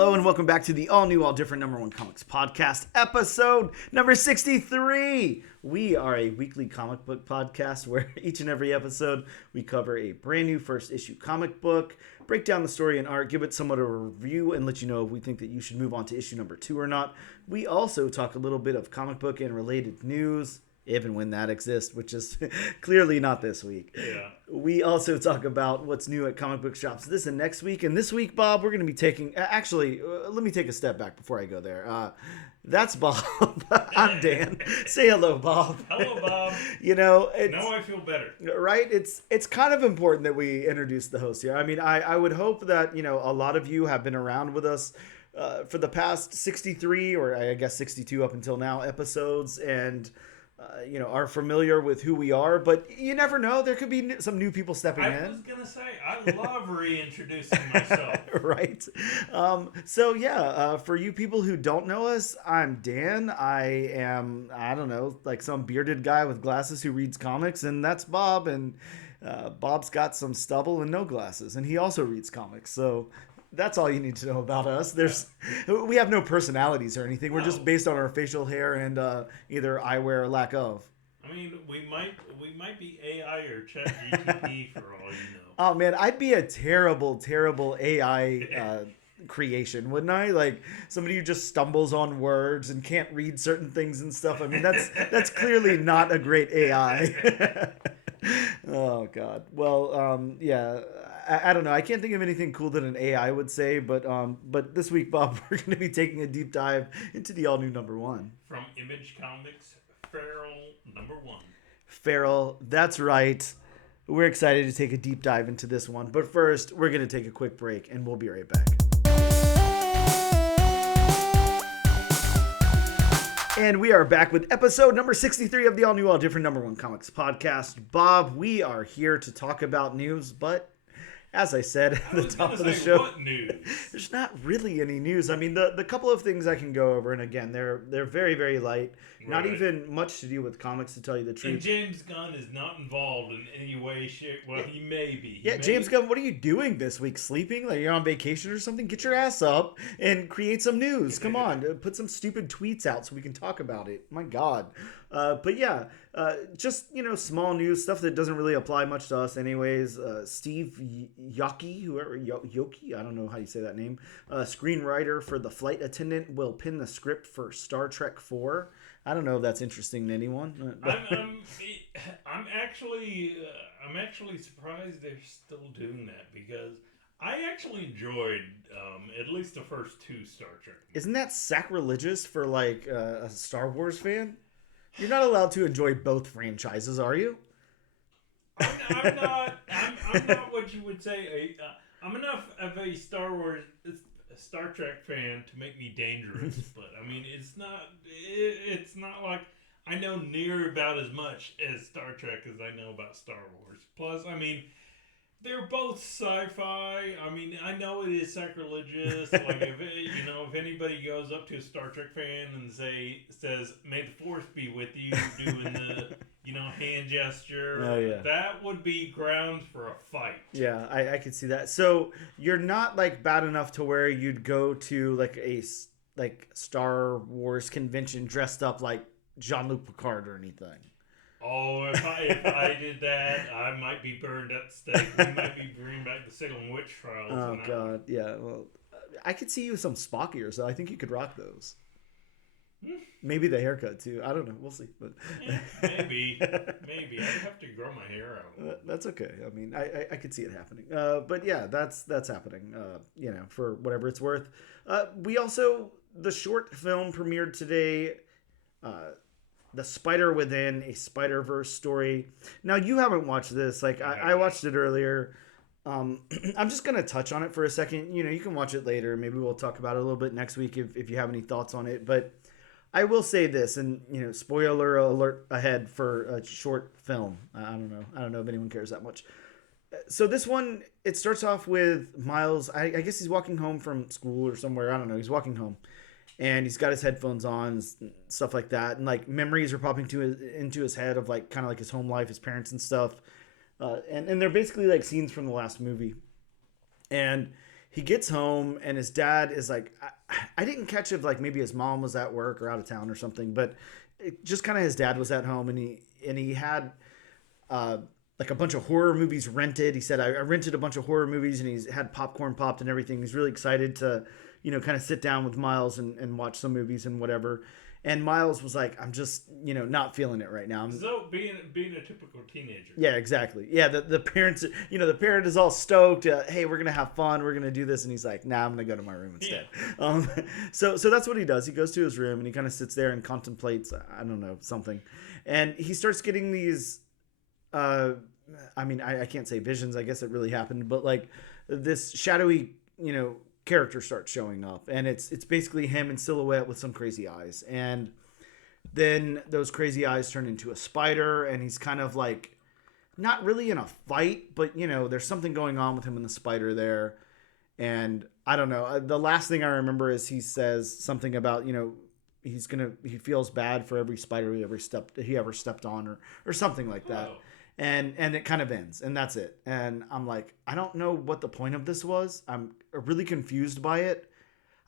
Hello and welcome back to the all-new, all-different number one comics podcast, episode number 63. We are a weekly comic book podcast where each and every episode we cover a brand new first issue comic book, break down the story and art, give it somewhat of a review, and let you know if we think that you should move on to issue number 2 or not. We also talk a little bit of comic book and related news, if and when that exists, which is clearly not this week. Yeah. We also talk about what's new at comic book shops this and next week. And this week, Bob, we're going to be taking... Actually, let me take a step back before I go there. That's Bob. I'm Dan. Say hello, Bob. Hello, Bob. You know... Now I feel better. Right? It's kind of important that we introduce the host here. I mean, I would hope that, you know, a lot of you have been around with us for the past 63, or I guess 62 up until now, episodes, and... you know, are familiar with who we are, but you never know. There could be some new people stepping in. I was going to say, I love reintroducing myself. Right. So, yeah, for you people who don't know us, I'm Dan. I am, I don't know, like some bearded guy with glasses who reads comics, and that's Bob. And Bob's got some stubble and no glasses, and he also reads comics. So... that's all you need to know about us. We have no personalities or anything. We're just based on our facial hair and either eyewear or lack of. I mean, we might be AI or ChatGPT for all you know. Oh man, I'd be a terrible AI creation, wouldn't I? Like somebody who just stumbles on words and can't read certain things and stuff. I mean, that's clearly not a great AI. Oh God. Well, yeah. I don't know. I can't think of anything cool that an AI would say, but this week, Bob, we're going to be taking a deep dive into the all-new number 1. From Image Comics, Feral number 1. Feral, that's right. We're excited to take a deep dive into this one. But first, we're going to take a quick break, and we'll be right back. And we are back with episode number 63 of the all-new, all-different number 1 comics podcast. Bob, we are here to talk about news, but... as I said at the top of the show, what news? There's not really any news. I mean, the couple of things I can go over, and again, they're very, very light. Right. Not even much to do with comics, to tell you the truth. And James Gunn is not involved in any way, shape. Well, he may be. James Gunn, what are you doing this week? Sleeping? Like you're on vacation or something? Get your ass up and create some news. Come on, put some stupid tweets out so we can talk about it. My God. But yeah, just, you know, small news stuff that doesn't really apply much to us anyways. Steve Yoki, I don't know how you say that name, screenwriter for The Flight Attendant, will pin the script for Star Trek 4. I don't know if that's interesting to anyone. I'm actually surprised they're still doing that, because I actually enjoyed at least the first 2 Star Trek movies. Isn't that sacrilegious for like a Star Wars fan? You're not allowed to enjoy both franchises, are you? I'm not what you would say. I'm enough of a Star Trek fan to make me dangerous, but I mean, it's not like I know near about as much as Star Trek as I know about Star Wars. Plus, I mean, they're both sci-fi. I mean, I know it is sacrilegious. Like, if anybody goes up to a Star Trek fan and says, "May the Force be with you," doing the, hand gesture, oh, yeah, that would be grounds for a fight. Yeah, I could see that. So you're not like bad enough to where you'd go to like a Star Wars convention dressed up like Jean-Luc Picard or anything. Oh, if I did that, I might be burned at the stake. We might be bringing back the Salem witch trials. Oh, God. Yeah, well, I could see you with some Spock ears, so I think you could rock those. Maybe the haircut, too. I don't know. We'll see. But maybe. I'd have to grow my hair out. That's okay. I mean, I could see it happening. But, yeah, that's happening, for whatever it's worth. We also, the short film premiered today, The Spider Within, a Spider-Verse story. Now, you haven't watched this. Like, I watched it earlier. I'm just going to touch on it for a second. You can watch it later. Maybe we'll talk about it a little bit next week if you have any thoughts on it. But I will say this, and, spoiler alert ahead for a short film. I don't know if anyone cares that much. So this one, it starts off with Miles. I guess he's walking home from school or somewhere. I don't know. He's walking home. And he's got his headphones on, stuff like that. And like memories are popping into his head of like kind of like his home life, his parents and stuff. And they're basically like scenes from the last movie. And he gets home and his dad is like, I didn't catch if like maybe his mom was at work or out of town or something, but just kind of his dad was at home and he had uh, like a bunch of horror movies rented. He said, I rented a bunch of horror movies and he's had popcorn popped and everything. He's really excited to, kind of sit down with Miles and watch some movies and whatever. And Miles was like, I'm just, not feeling it right now. So being a typical teenager. Yeah, exactly. Yeah, the parents, the parent is all stoked. Hey, we're gonna have fun. We're gonna do this, and he's like, Nah, I'm gonna go to my room instead. Yeah. So that's what he does. He goes to his room and he kind of sits there and contemplates, I don't know, something, and he starts getting these. I can't say visions. I guess it really happened, but like this shadowy, character starts showing up, and it's basically him in silhouette with some crazy eyes, and then those crazy eyes turn into a spider, and he's kind of like not really in a fight, but there's something going on with him and the spider there. And I don't know, the last thing I remember is he says something about he feels bad for every spider he ever stepped on or something like that. Oh. And it kind of ends, and that's it. And I'm like, I don't know what the point of this was. I'm really confused by it.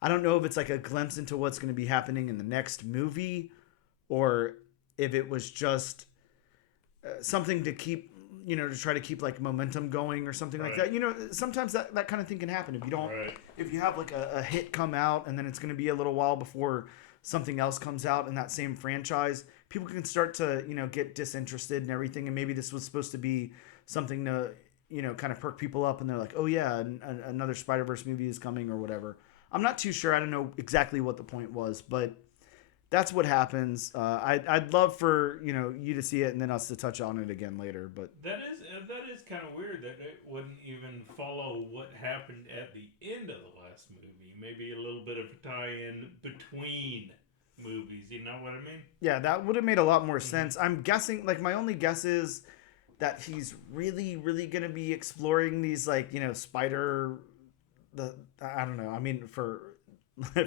I don't know if it's like a glimpse into what's going to be happening in the next movie, or if it was just something to keep, to try to keep like momentum going or something like that. Sometimes that kind of thing can happen if you don't, if you have like a hit come out and then it's going to be a little while before something else comes out in that same franchise. People can start to, get disinterested and everything. And maybe this was supposed to be something to, kind of perk people up. And they're like, oh yeah, another Spider-Verse movie is coming or whatever. I'm not too sure. I don't know exactly what the point was, but that's what happens. I'd love for, you to see it and then us to touch on it again later. But that is kind of weird that it wouldn't even follow what happened at the end of the last movie. Maybe a little bit of a tie-in between movies, you know what I mean? Yeah, that would have made a lot more sense. I'm guessing, like, my only guess is that he's really, really going to be exploring these, like, spider, I don't know. I mean, for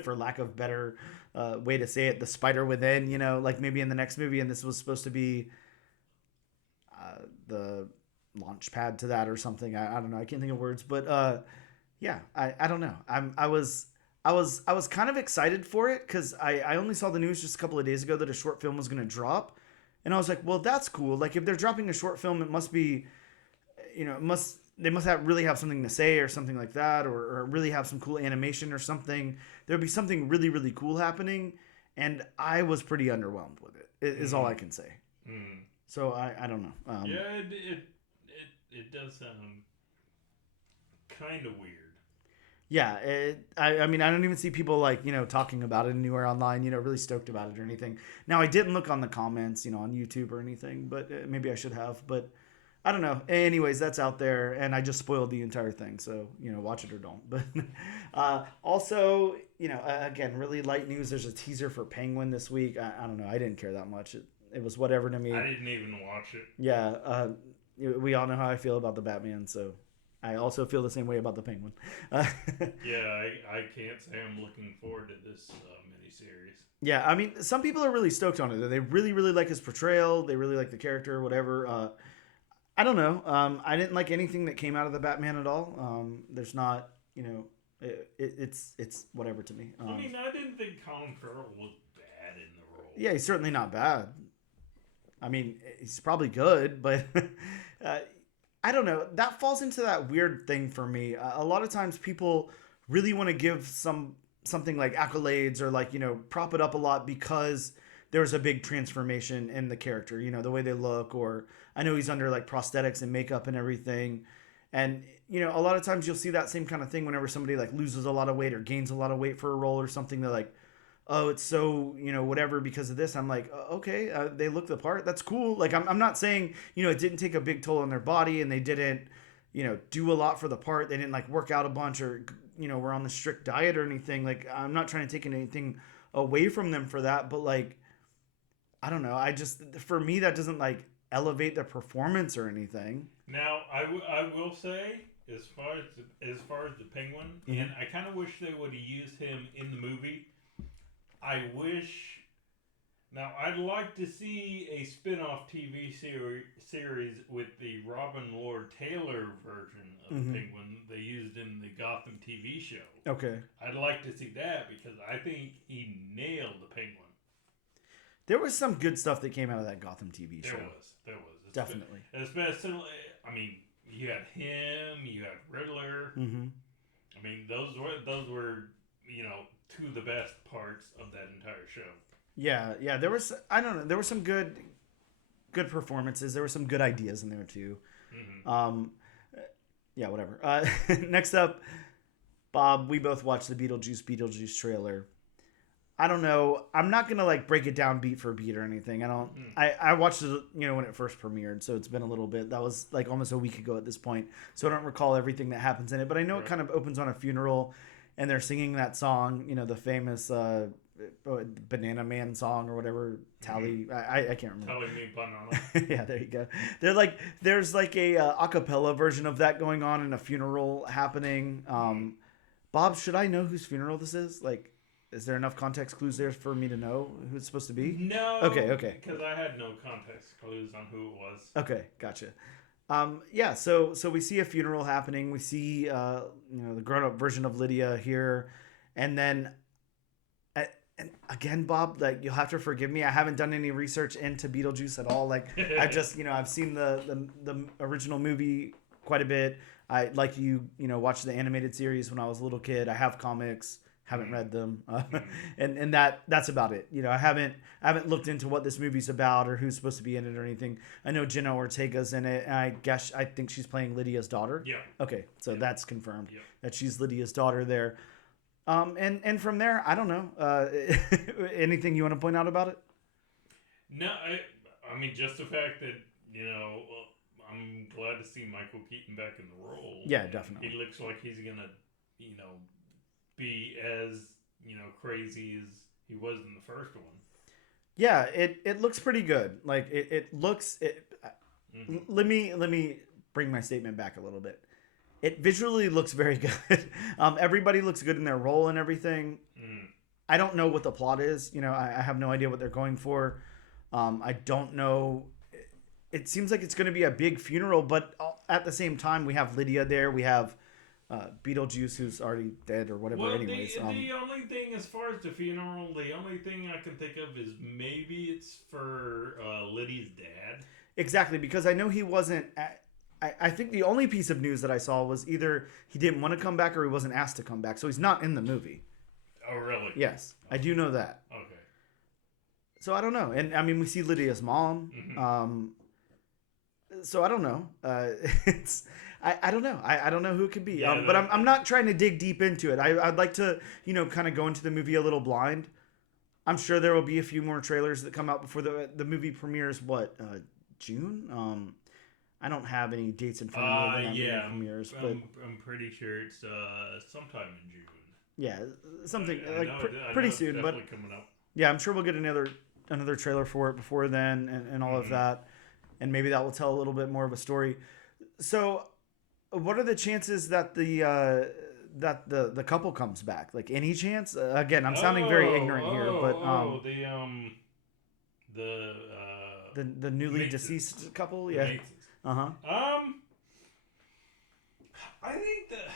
lack of better way to say it, the spider within, like maybe in the next movie, and this was supposed to be the launch pad to that or something. I don't know. I can't think of words, but yeah, I don't know. I was kind of excited for it because I only saw the news just a couple of days ago that a short film was going to drop. And I was like, well, that's cool. Like, if they're dropping a short film, it must be, they must really have something to say or something like that, or really have some cool animation or something. There'd be something really, really cool happening. And I was pretty underwhelmed with it, is all I can say. Mm. So I don't know. Yeah, it does sound kind of weird. Yeah, I mean, I don't even see people like, talking about it anywhere online, really stoked about it or anything. Now, I didn't look on the comments, on YouTube or anything, but maybe I should have. But I don't know. Anyways, that's out there, and I just spoiled the entire thing. So, watch it or don't. But also, again, really light news. There's a teaser for Penguin this week. I don't know. I didn't care that much. It was whatever to me. I didn't even watch it. Yeah, we all know how I feel about the Batman, so I also feel the same way about the Penguin. Yeah, I can't say I'm looking forward to this miniseries. Yeah, I mean, some people are really stoked on it. They really, really like his portrayal. They really like the character, whatever. I don't know. I didn't like anything that came out of the Batman at all. There's not, it's whatever to me. I mean, I didn't think Colin Farrell was bad in the role. Yeah, he's certainly not bad. I mean, he's probably good, but I don't know. That falls into that weird thing for me. A lot of times people really want to give something like accolades or like, prop it up a lot because there's a big transformation in the character, the way they look, or I know he's under like prosthetics and makeup and everything. And, a lot of times you'll see that same kind of thing whenever somebody like loses a lot of weight or gains a lot of weight for a role or something. They're like, oh, it's so, whatever because of this. I'm like, okay, they look the part. That's cool. Like, I'm not saying, it didn't take a big toll on their body and they didn't, do a lot for the part. They didn't like work out a bunch or, were on the strict diet or anything. Like, I'm not trying to take anything away from them for that. But like, I don't know. For me, that doesn't like elevate their performance or anything. Now, I will say, as far as the Penguin, mm-hmm. and I kind of wish they would have used him in the movie. I wish. Now, I'd like to see a spin-off TV series with the Robin Lord Taylor version of mm-hmm. the Penguin. They used him in the Gotham TV show. Okay. I'd like to see that because I think he nailed the Penguin. There was some good stuff that came out of that Gotham TV show. There was. Definitely. Especially, I mean, you had him, you had Riddler. Mm-hmm. I mean, those were two of the best parts of that entire show. Yeah. There was, I don't know, there were some good performances. There were some good ideas in there too. Mm-hmm. Yeah, whatever. Next up, Bob, we both watched the Beetlejuice trailer. I don't know. I'm not gonna like break it down beat for beat or anything. I watched it, when it first premiered, so it's been a little bit. That was like almost a week ago at this point, so I don't recall everything that happens in it. But I know it kind of opens on a funeral, and they're singing that song, the famous Banana Man song or whatever. Tally, I can't remember. Tally me banana. Yeah, there you go. There's like a acapella version of that going on in a funeral happening. Bob, should I know whose funeral this is? Like, is there enough context clues there for me to know who it's supposed to be? No. Okay. Because I had no context clues on who it was. Okay, gotcha. Yeah, so we see a funeral happening. We see the grown-up version of Lydia here, and then and again, Bob, like, you'll have to forgive me. I haven't done any research into Beetlejuice at all. Like, I just I've seen the original movie quite a bit. I watched the animated series when I was a little kid. I have comics. Haven't read them, and that's about it. I haven't looked into what this movie's about or who's supposed to be in it or anything. I know Jenna Ortega's in it, and I think she's playing Lydia's daughter. Yeah. Okay, so that's confirmed that she's Lydia's daughter there. And from there, I don't know. Anything you want to point out about it? No, I mean just the fact that I'm glad to see Michael Keaton back in the role. Yeah, definitely. He looks like he's gonna be as crazy as he was in the first one. Yeah, it looks pretty good. Like it looks. Let me bring my statement back a little bit. It visually looks very good. Everybody looks good in their role and everything. I don't know what the plot is. I have no idea what they're going for. I don't know. It seems like it's going to be a big funeral, but at the same time, we have Lydia there. We have Beetlejuice, who's already dead or whatever. Well, anyways, the only thing as far as the funeral, the only thing I can think of is maybe it's for Lydia's dad. Exactly, because I know he wasn't. I think the only piece of news that I saw was either he didn't want to come back or he wasn't asked to come back, so he's not in the movie. Oh, really? Yes, I do know that. Okay. So I don't know, and I mean we see Lydia's mom. Mm-hmm. So I don't know. I don't know. I don't know who it could be. Yeah, but I'm not trying to dig deep into it. I'd like to kind of go into the movie a little blind. I'm sure there will be a few more trailers that come out before the movie premieres. What June? I don't have any dates in front of me when that movie premieres, but I'm pretty sure it's sometime in June. Yeah, something pretty soon. But coming up. Yeah, I'm sure we'll get another trailer for it before then, and all of that, and maybe that will tell a little bit more of a story. So, what are the chances that the couple comes back? Like, any chance? Again, I'm sounding very ignorant here, but the newly Masons. deceased couple, yeah. I think that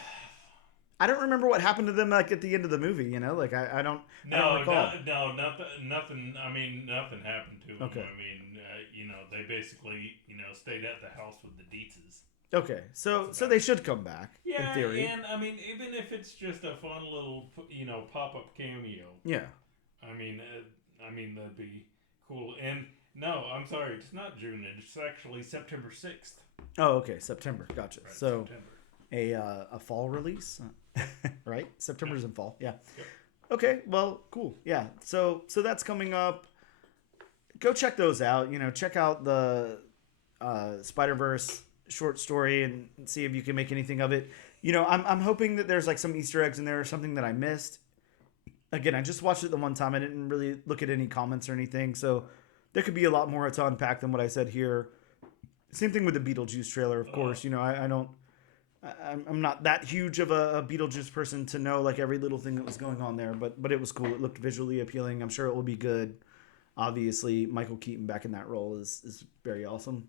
I don't remember what happened to them like at the end of the movie. Like I don't recall. Nothing. I mean, nothing happened to them. Okay. I mean, they basically stayed at the house with the Dietzes. Okay, so they should come back in theory. And I mean, even if it's just a fun little pop-up cameo. Yeah. I mean, that'd be cool. And no, I'm sorry, it's not June. It's actually September 6th. Oh, okay, September. Gotcha. Right, so September. a fall release, right? September's in fall. Yeah. Yep. Okay. Well, cool. Yeah. So that's coming up. Go check those out. Check out the Spider-Verse short story and see if you can make anything of it. I'm hoping that there's like some Easter eggs in there or something that I missed. Again, I just watched it the one time. I didn't really look at any comments or anything, so there could be a lot more to unpack than what I said here. Same thing with the Beetlejuice trailer, of course. I'm not that huge of a Beetlejuice person to know like every little thing that was going on there, but it was cool. It looked visually appealing. I'm sure it will be good. Obviously, Michael Keaton back in that role is very awesome.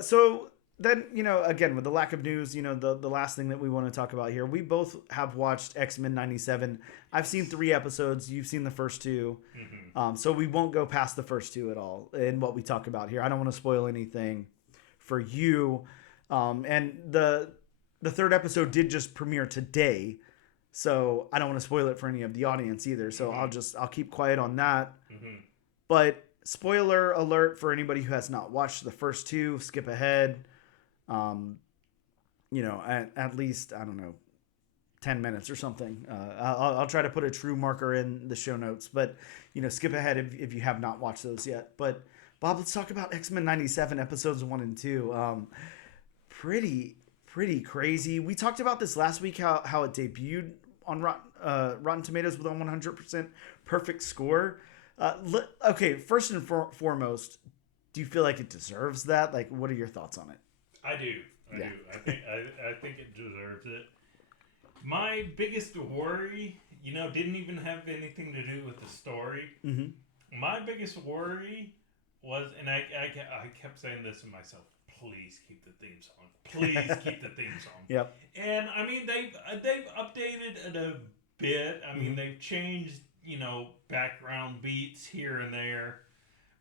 So then, again, with the lack of news, the last thing that we want to talk about here, we both have watched X-Men 97. I've seen 3 episodes. You've seen the first 2. Mm-hmm. So we won't go past the first 2 at all in what we talk about here. I don't want to spoil anything for you. And the 3rd episode did just premiere today. So I don't want to spoil it for any of the audience either. So I'll keep quiet on that. Mm-hmm. But spoiler alert for anybody who has not watched the first 2, skip ahead. At least, I don't know, 10 minutes or something. I'll try to put a true marker in the show notes, but, skip ahead if you have not watched those yet. But Bob, let's talk about X-Men 97 episodes 1 and 2. Pretty crazy. We talked about this last week, how it debuted on Rotten Tomatoes with a 100% perfect score. Okay, first and foremost, do you feel like it deserves that? Like, what are your thoughts on it? I do. I do. I think it deserves it. My biggest worry, didn't even have anything to do with the story. Mm-hmm. My biggest worry was, and I kept saying this to myself, please keep the theme song. Please keep the theme song. Yep. And I mean, they've updated it a bit. I mean, they've changed, background beats here and there.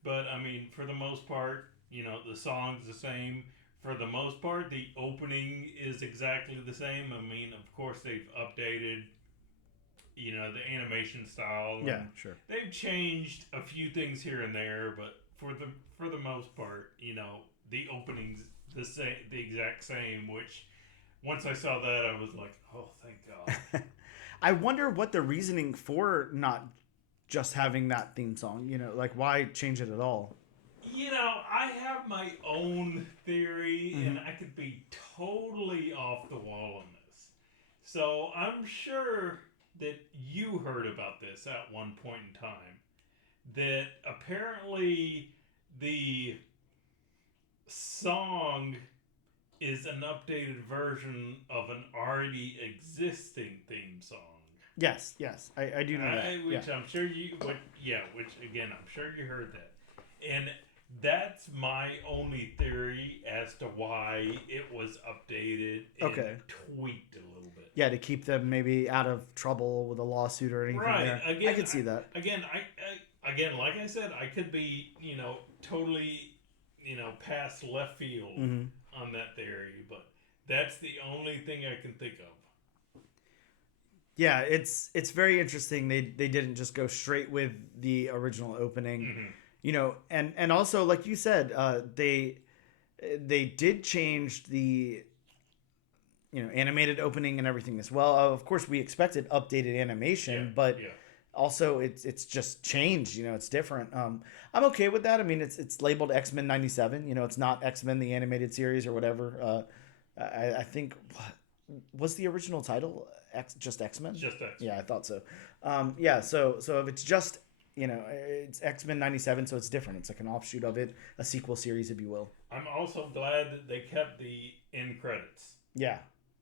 But I mean, for the most part, the song's the same. For the most part, the opening is exactly the same. I mean, of course, they've updated, the animation style. Yeah, sure. They've changed a few things here and there, but for the most part, the opening's the exact same. Which, once I saw that, I was like, oh, thank God. I wonder what the reasoning for not just having that theme song. Like, why change it at all? I have my own theory, Mm-hmm. and I could be totally off the wall on this. So I'm sure that you heard about this at one point in time. That apparently the song is an updated version of an already existing theme song. Yes, I do know that. Which I'm sure which again, I'm sure you heard that. And that's my only theory as to why it was updated and tweaked a little bit. Yeah, to keep them maybe out of trouble with a lawsuit or anything. Right. There. Again, I could see that. Again, like I said, I could be, totally, past left field on that theory, but that's the only thing I can think of. Yeah, it's very interesting. They didn't just go straight with the original opening. Mm-hmm. And also, like you said, they did change the animated opening and everything as well. Of course, we expected updated animation, but also it's just changed. It's different. I'm okay with that. I mean, it's labeled X-Men 97. It's not X-Men the animated series or whatever. I think was the original title just X-Men? Just X-Men. Yeah, I thought so. So if it's just it's X-Men 97, so it's different. It's like an offshoot of it, a sequel series, if you will. I'm also glad that they kept the end credits. Yeah.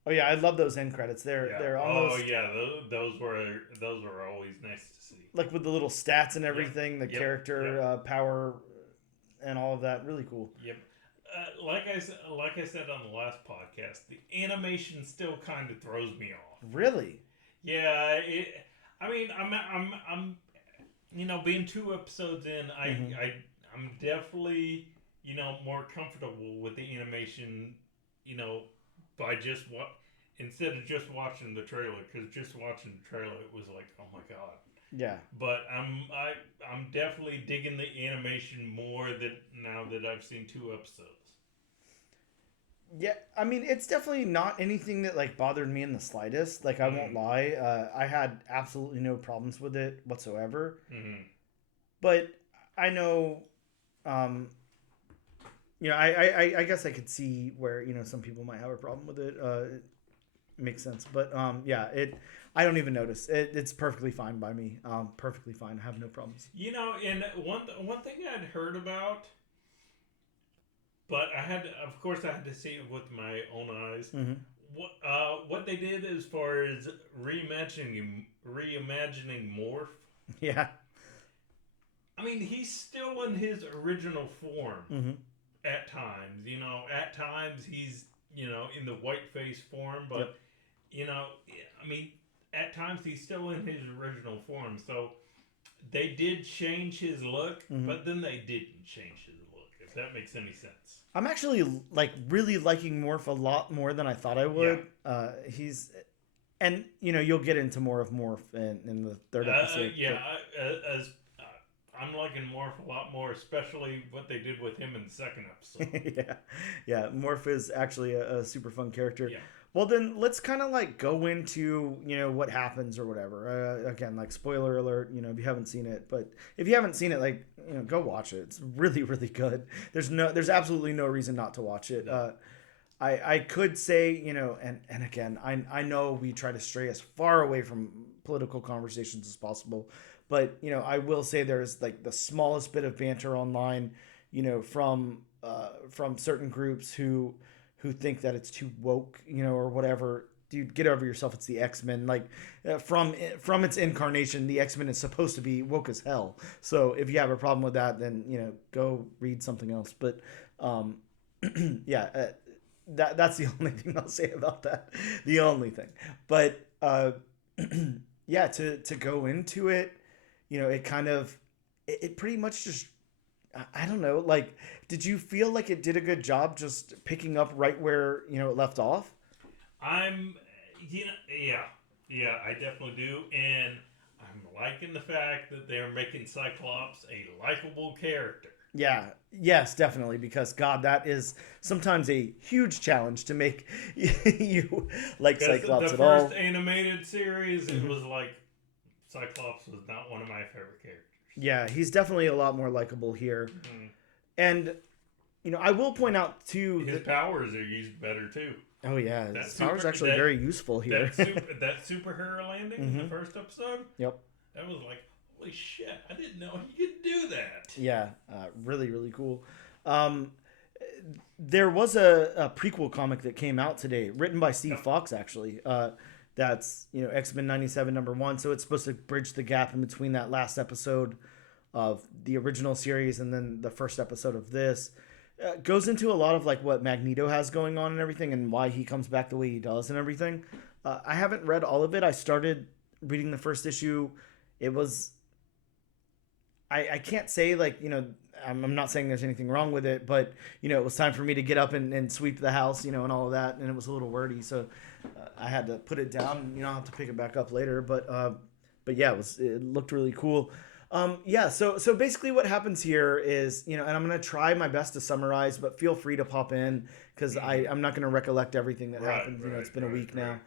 Oh yeah, I love those end credits. They're almost. Oh yeah, those were always nice to see. Like with the little stats and everything, the character power, and all of that, really cool. Yep. Like I said on the last podcast, the animation still kind of throws me off. Really? Yeah. I mean, I'm being 2 episodes in, I'm definitely, more comfortable with the animation, by instead of just watching the trailer, because just watching the trailer, it was like, oh my God. Yeah. But I'm definitely digging the animation more now that I've seen 2 episodes. Yeah, I mean, it's definitely not anything that like bothered me in the slightest. Like, I won't lie, I had absolutely no problems with it whatsoever. Mm-hmm. But I know, I guess I could see where some people might have a problem with it. It makes sense, but I don't even notice. It's perfectly fine by me. Perfectly fine. I have no problems. And one thing I'd heard about. But I had to see it with my own eyes. Mm-hmm. What they did as far as reimagining Morph. Yeah. I mean, he's still in his original form. Mm-hmm. at times. At times he's in the white face form, but Yep. I mean, at times he's still in his original form. So they did change his look, Mm-hmm. but then they didn't change his look. If that makes any sense. I'm actually really liking Morph a lot more than I thought I would. He's and you'll get into more of Morph in the third episode. Yeah, as I'm liking Morph a lot more, especially what they did with him in the second episode. yeah. Morph is actually a super fun character. Yeah. Well, then let's kind of go into what happens or whatever. Again, spoiler alert. If you haven't seen it, but if you haven't seen it, go watch it. It's really really good. There's absolutely no reason not to watch it. I could say and again I know we try to stray as far away from political conversations as possible, but I will say there's the smallest bit of banter online, from certain groups who think that it's too woke, or whatever. Dude, get over yourself. It's the X-Men. From its incarnation, the X-Men is supposed to be woke as hell. So if you have a problem with that, then go read something else. But yeah, that's the only thing I'll say about that. The only thing. But yeah, to go into it, it kind of it pretty much just, I don't know, did you feel like it did a good job just picking up right where it left off? Yeah, I definitely do, and I'm liking the fact that they're making Cyclops a likable character. Yeah, yes, definitely, because God, that is sometimes a huge challenge to make you like Cyclops at all. The first animated series, it was Cyclops was not one of my favorite characters. Yeah, he's definitely a lot more likable here. Mm-hmm. And, I will point out, too... His powers are used better, too. Oh, yeah. His powers actually very useful here. That superhero landing in the first episode? Yep. That was holy shit, I didn't know he could do that. Yeah, really, really cool. There was a prequel comic that came out today, written by Steve Fox, actually. That's X-Men 97 #1, so it's supposed to bridge the gap in between that last episode of the original series and then the first episode of this. Goes into a lot of what Magneto has going on and everything, and why he comes back the way he does and everything. I haven't read all of it. I started reading the first issue. It was, I can't say I'm not saying there's anything wrong with it, but it was time for me to get up and sweep the house, and all of that, and it was a little wordy, so I had to put it down. I'll have to pick it back up later, but yeah, it looked really cool. Yeah, so basically what happens here is, and I'm going to try my best to summarize, but feel free to pop in, because I'm not going to recollect everything that happened. It's been a week now.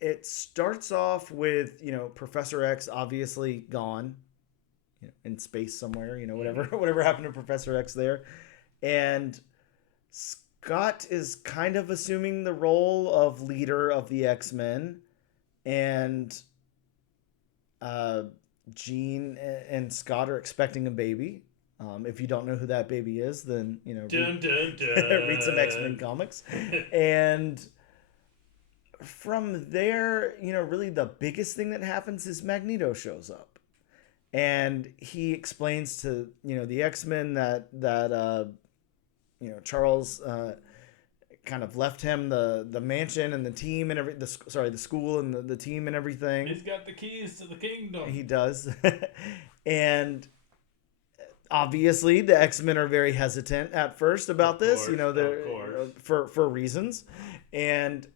It starts off with, Professor X obviously gone, in space somewhere, whatever happened to Professor X there. And Scott is kind of assuming the role of leader of the X-Men, and Jean and Scott are expecting a baby. If you don't know who that baby is, then read some X-Men comics. And from there, really the biggest thing that happens is Magneto shows up, and he explains to the X-Men that Charles kind of left him the mansion and the team and the school and the team and everything. He's got the keys to the kingdom. He does. And obviously the X-Men are very hesitant at first about this, for reasons. And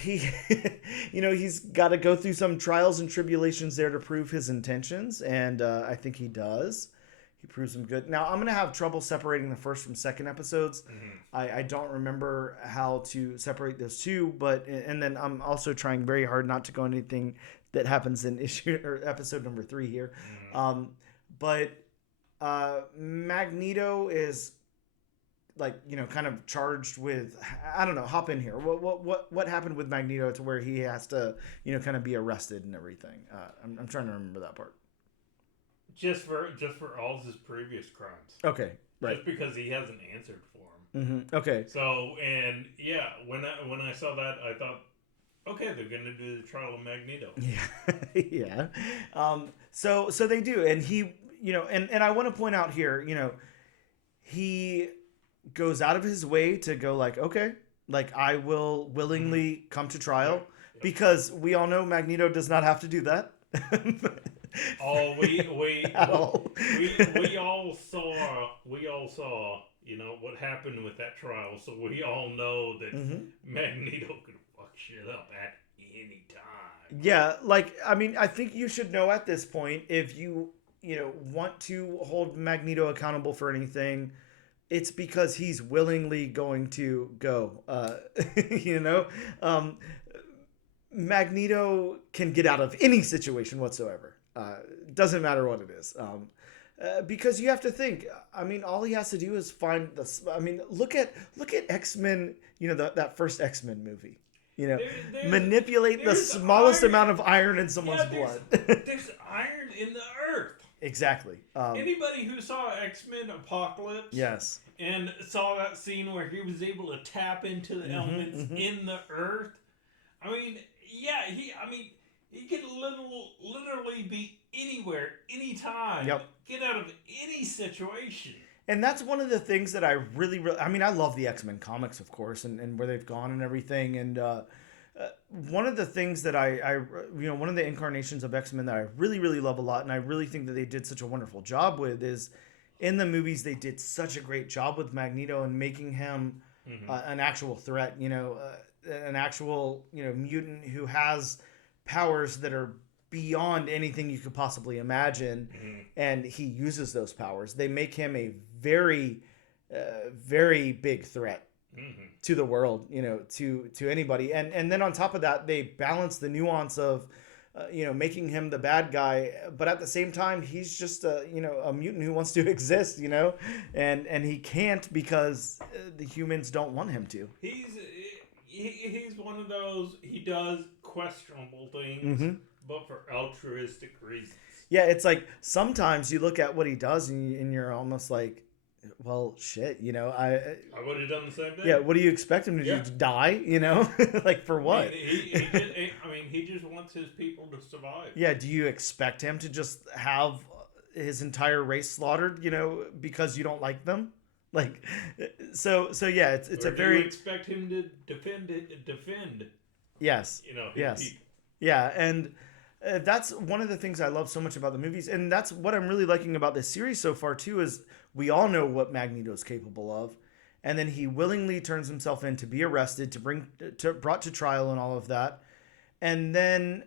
he's got to go through some trials and tribulations there to prove his intentions, and I think he does. He proves them good. Now, I'm going to have trouble separating the first from second episodes. Mm-hmm. I don't remember how to separate those two, and then I'm also trying very hard not to go into anything that happens in episode number 3 here. Mm-hmm. But Magneto is kind of charged with, I don't know, hop in here. What happened with Magneto to where he has to, kind of be arrested and everything? I'm trying to remember that part. Just for all his previous crimes. Okay, right. Just because he hasn't answered for him. Mm-hmm. Okay. So, and yeah, when I saw that, I thought, okay, they're gonna do the trial of Magneto. Yeah, yeah. So they do, and he, and I want to point out here, he goes out of his way to go like, okay, like I will willingly come to trial, because we all know Magneto does not have to do that. Oh, At all. we all saw, you know, what happened with that trial, so we all know that Magneto could fuck shit up at any time. Yeah, like I mean, I think you should know at this point, if you want to hold Magneto accountable for anything, it's because he's willingly going to go. You know, Magneto can get out of any situation whatsoever. Doesn't matter what it is. Because you have to think. I mean, all he has to do is find the. I mean, look at X-Men. You know, that first X-Men movie. You know, manipulate the smallest amount of iron in someone's blood. There's iron in the earth. Exactly. Anybody who saw X-Men Apocalypse, yes, and saw that scene where he was able to tap into the elements in the earth. I mean, yeah, he could literally be anywhere, anytime. Yep. Get out of any situation. And that's one of the things that I really, I mean, I love the X-Men comics, of course, and where they've gone and everything. And one of the things that one of the incarnations of X-Men that I really, really love a lot, and I really think that they did such a wonderful job with, is in the movies they did such a great job with Magneto and making him an actual threat, an actual, mutant who has powers that are beyond anything you could possibly imagine, and he uses those powers. They make him a very, very big threat to the world, to anybody. And then on top of that, they balance the nuance of, making him the bad guy, but at the same time, he's just a mutant who wants to exist, and he can't because the humans don't want him to. He's one of those. He does questionable things, but for altruistic reasons. Yeah, it's like sometimes you look at what he does and you're almost like, well, shit, I would have done the same thing. Yeah, what do you expect him to do? Die, like for what? He just wants his people to survive. Yeah, do you expect him to just have his entire race slaughtered, because you don't like them? Like, so yeah, it's or a very. Do you expect him to defend? Yes. Yes. People. Yeah, and that's one of the things I love so much about the movies, and that's what I'm really liking about this series so far too. Is we all know what Magneto is capable of, and then he willingly turns himself in to be arrested, brought to trial, and all of that, and then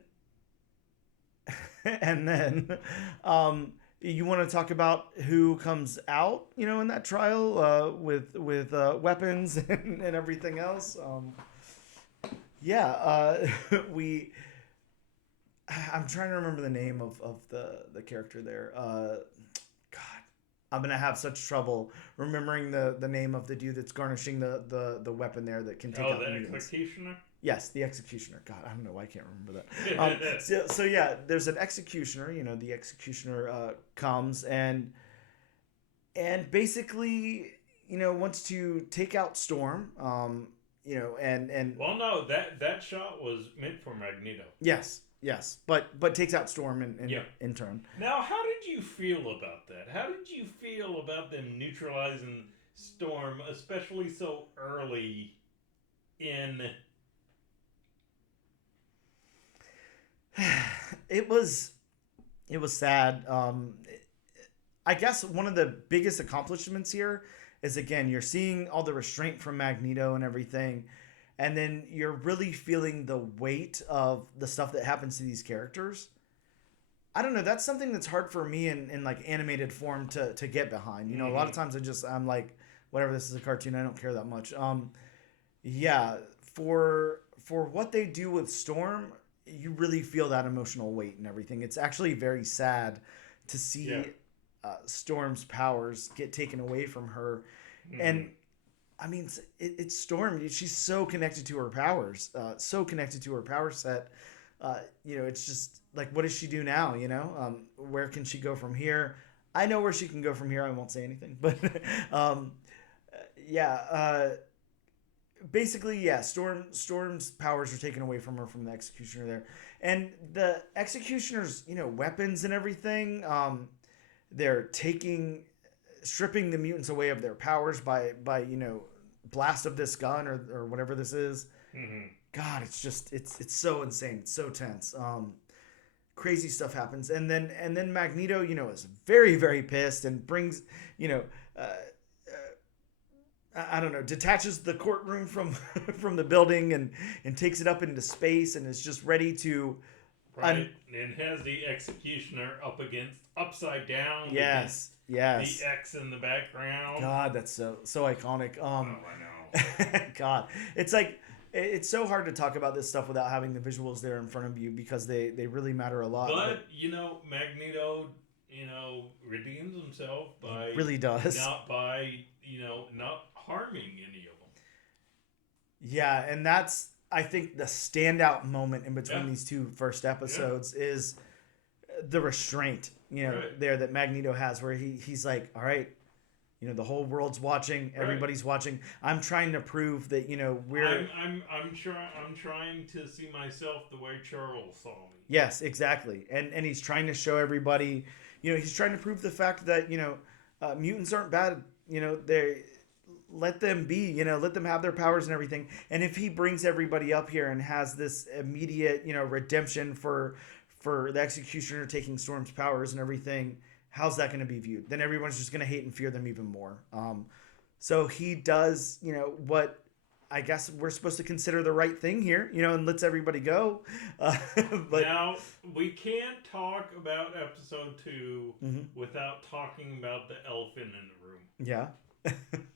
you want to talk about who comes out, in that trial with weapons and everything else. I'm trying to remember the name of the character there. God, I'm gonna have such trouble remembering the name of the dude that's garnishing the weapon there that can take out the mutants. Executioner. Yes, the executioner. God, I don't know why I can't remember that. So yeah, there's an executioner. The executioner comes and basically wants to take out Storm. And well, no, that shot was meant for Magneto. Yes, but takes out Storm in turn. Now, how did you feel about that? How did you feel about them neutralizing Storm, especially so early in? It was sad. I guess one of the biggest accomplishments here is, again, you're seeing all the restraint from Magneto and everything, and then you're really feeling the weight of the stuff that happens to these characters. I don't know. That's something that's hard for me in like animated form to get behind. A lot of times I'm like, whatever, this is a cartoon, I don't care that much. Yeah, for what they do with Storm, you really feel that emotional weight and everything. It's actually very sad to see Storm's powers get taken away from her. And I mean, it's Storm. She's so connected to her powers, so connected to her power set. It's just like, what does she do now? Where can she go from here? I know where she can go from here. I won't say anything, but basically, yeah, Storm's powers are taken away from her from the Executioner there. And the Executioner's, weapons and everything, they're taking stripping the mutants away of their powers by blast of this gun or whatever this is. Mm-hmm. God, it's just it's so insane. It's so tense. Crazy stuff happens, and then Magneto, is very, very pissed and brings, I don't know, detaches the courtroom from from the building and takes it up into space and is just ready to. Right, and has the executioner upside down. Yes. The X in the background. God, that's so iconic. I know. God, it's like it's so hard to talk about this stuff without having the visuals there in front of you because they really matter a lot. But Magneto, redeems himself by really does not not harming any of them. Yeah, and that's I think the standout moment in between these two first episodes is the restraint, there that Magneto has, where he's like, all right, the whole world's watching, everybody's watching. I'm trying to prove that we're. I'm trying to see myself the way Charles saw me. Yes, exactly, and he's trying to show everybody, he's trying to prove the fact that mutants aren't bad. They let them be, let them have their powers and everything. And if he brings everybody up here and has this immediate, redemption for the executioner taking Storm's powers and everything, how's that going to be viewed? Then everyone's just going to hate and fear them even more. So he does, what I guess we're supposed to consider the right thing here, and lets everybody go. But now, we can't talk about episode 2 without talking about the elephant in the room. Yeah.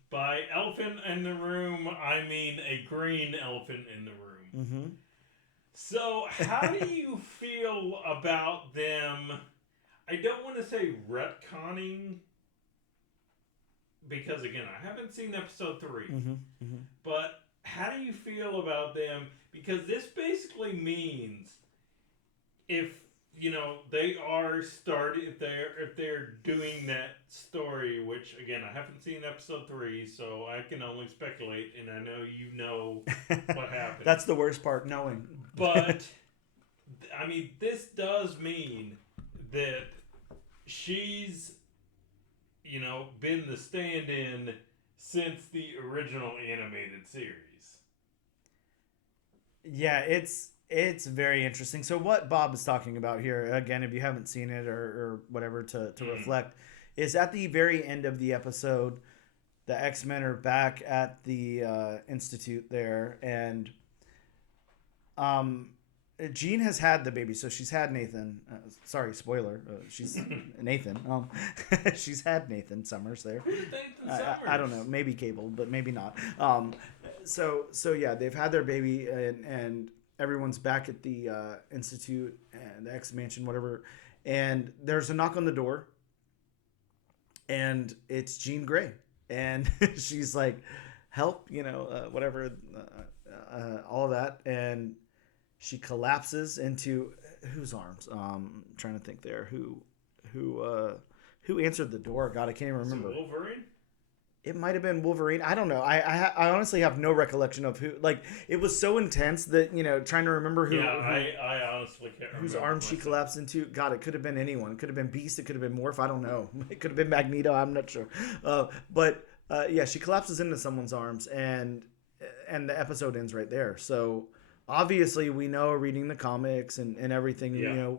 By elephant in the room, I mean a green elephant in the room. Mm-hmm. So, how do you feel about them? I don't want to say retconning, because again, I haven't seen episode 3. But how do you feel about them? Because this basically means if they are if they're doing that story, which again I haven't seen episode 3, so I can only speculate, and I know what happened. That's the worst part, knowing. But I mean, this does mean that she's been the stand-in since the original animated series. Yeah, it's very interesting. So what Bob is talking about here, again, if you haven't seen it or whatever to reflect, is at the very end of the episode, the X-Men are back at the Institute there, and Jean has had the baby, so she's had Nathan. Sorry, spoiler. She's Nathan. She's had Nathan Summers there. Who's Nathan Summers? I don't know. Maybe Cable, but maybe not. So yeah, they've had their baby, and everyone's back at the Institute and the X Mansion, whatever. And there's a knock on the door, and it's Jean Grey, and she's like, "Help!" Whatever, all of that, and she collapses into whose arms? I'm trying to think there. Who answered the door? God, I can't even remember. Wolverine? It might have been Wolverine. I don't know. I honestly have no recollection of who. Like, it was so intense that trying to remember who. I honestly can't remember whose arm she collapsed into. God, it could have been anyone. It could have been Beast. It could have been Morph. I don't know. It could have been Magneto. I'm not sure. But yeah, she collapses into someone's arms, and the episode ends right there. So obviously, we know, reading the comics and everything, Yeah,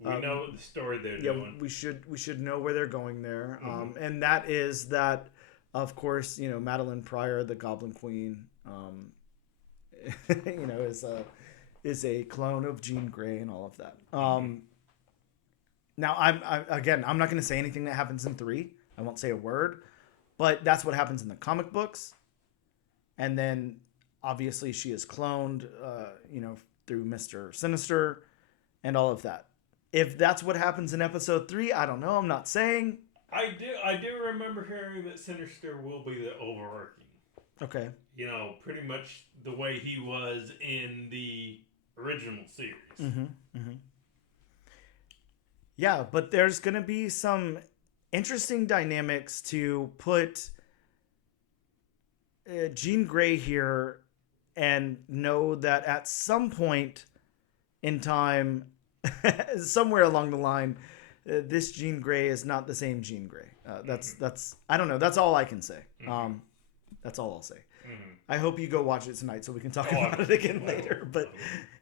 we know the story they're doing. We should know where they're going there. And that is that, of course, Madeline Pryor, the Goblin Queen, is a clone of Jean Grey and all of that. Now, I'm not going to say anything that happens in 3. I won't say a word, but that's what happens in the comic books. And then, obviously, she is cloned, through Mr. Sinister and all of that. If that's what happens in episode 3, I don't know. I'm not saying. I do remember hearing that Sinister will be the overarching. Okay. Pretty much the way he was in the original series. Yeah, but there's going to be some interesting dynamics to put Jean Grey here and know that at some point in time, somewhere along the line, this Jean Grey is not the same Jean Grey. That's I don't know. That's all I can say. That's all I'll say. I hope you go watch it tonight so we can talk about it again later. But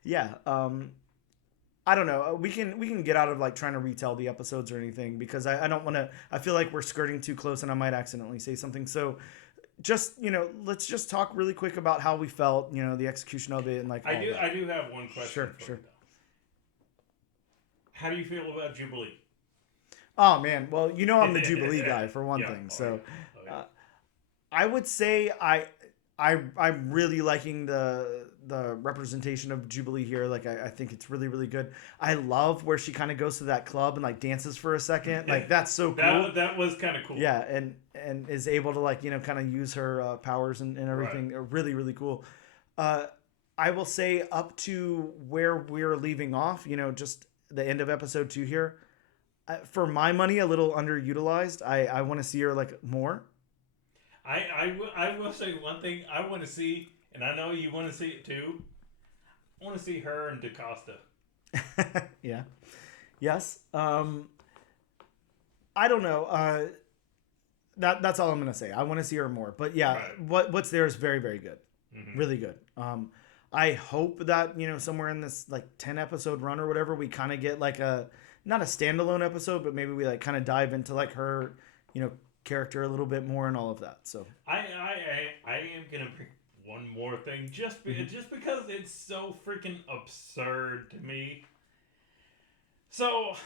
yeah, I don't know. We can get out of like trying to retell the episodes or anything because I don't want to. I feel like we're skirting too close and I might accidentally say something. So just let's just talk really quick about how we felt. The execution of it and like. I do have one question. Sure. How do you feel about Jubilee? Oh man, well I'm the Jubilee guy for one thing. So I would say I'm really liking the representation of Jubilee here. Like I think it's really, really good. I love where she kind of goes to that club and like dances for a second. Like that's so cool. That was kind of cool. Yeah, and is able to like kind of use her powers and everything. Right. Really, really cool. I will say up to where we're leaving off. Just the end of episode 2 here. For my money, a little underutilized. I want to see her like more. I will say one thing I want to see, and I know you want to see it too. I want to see her and DaCosta. Yeah. Yes. I don't know. That's all I'm gonna say. I want to see her more. But yeah, right. What's there is very, very good. Mm-hmm. Really good. I hope that somewhere in this like 10 episode run or whatever, we kind of get like not a standalone episode, but maybe we like kind of dive into like her character a little bit more and all of that. So I am gonna bring one more thing just because it's so freaking absurd to me. So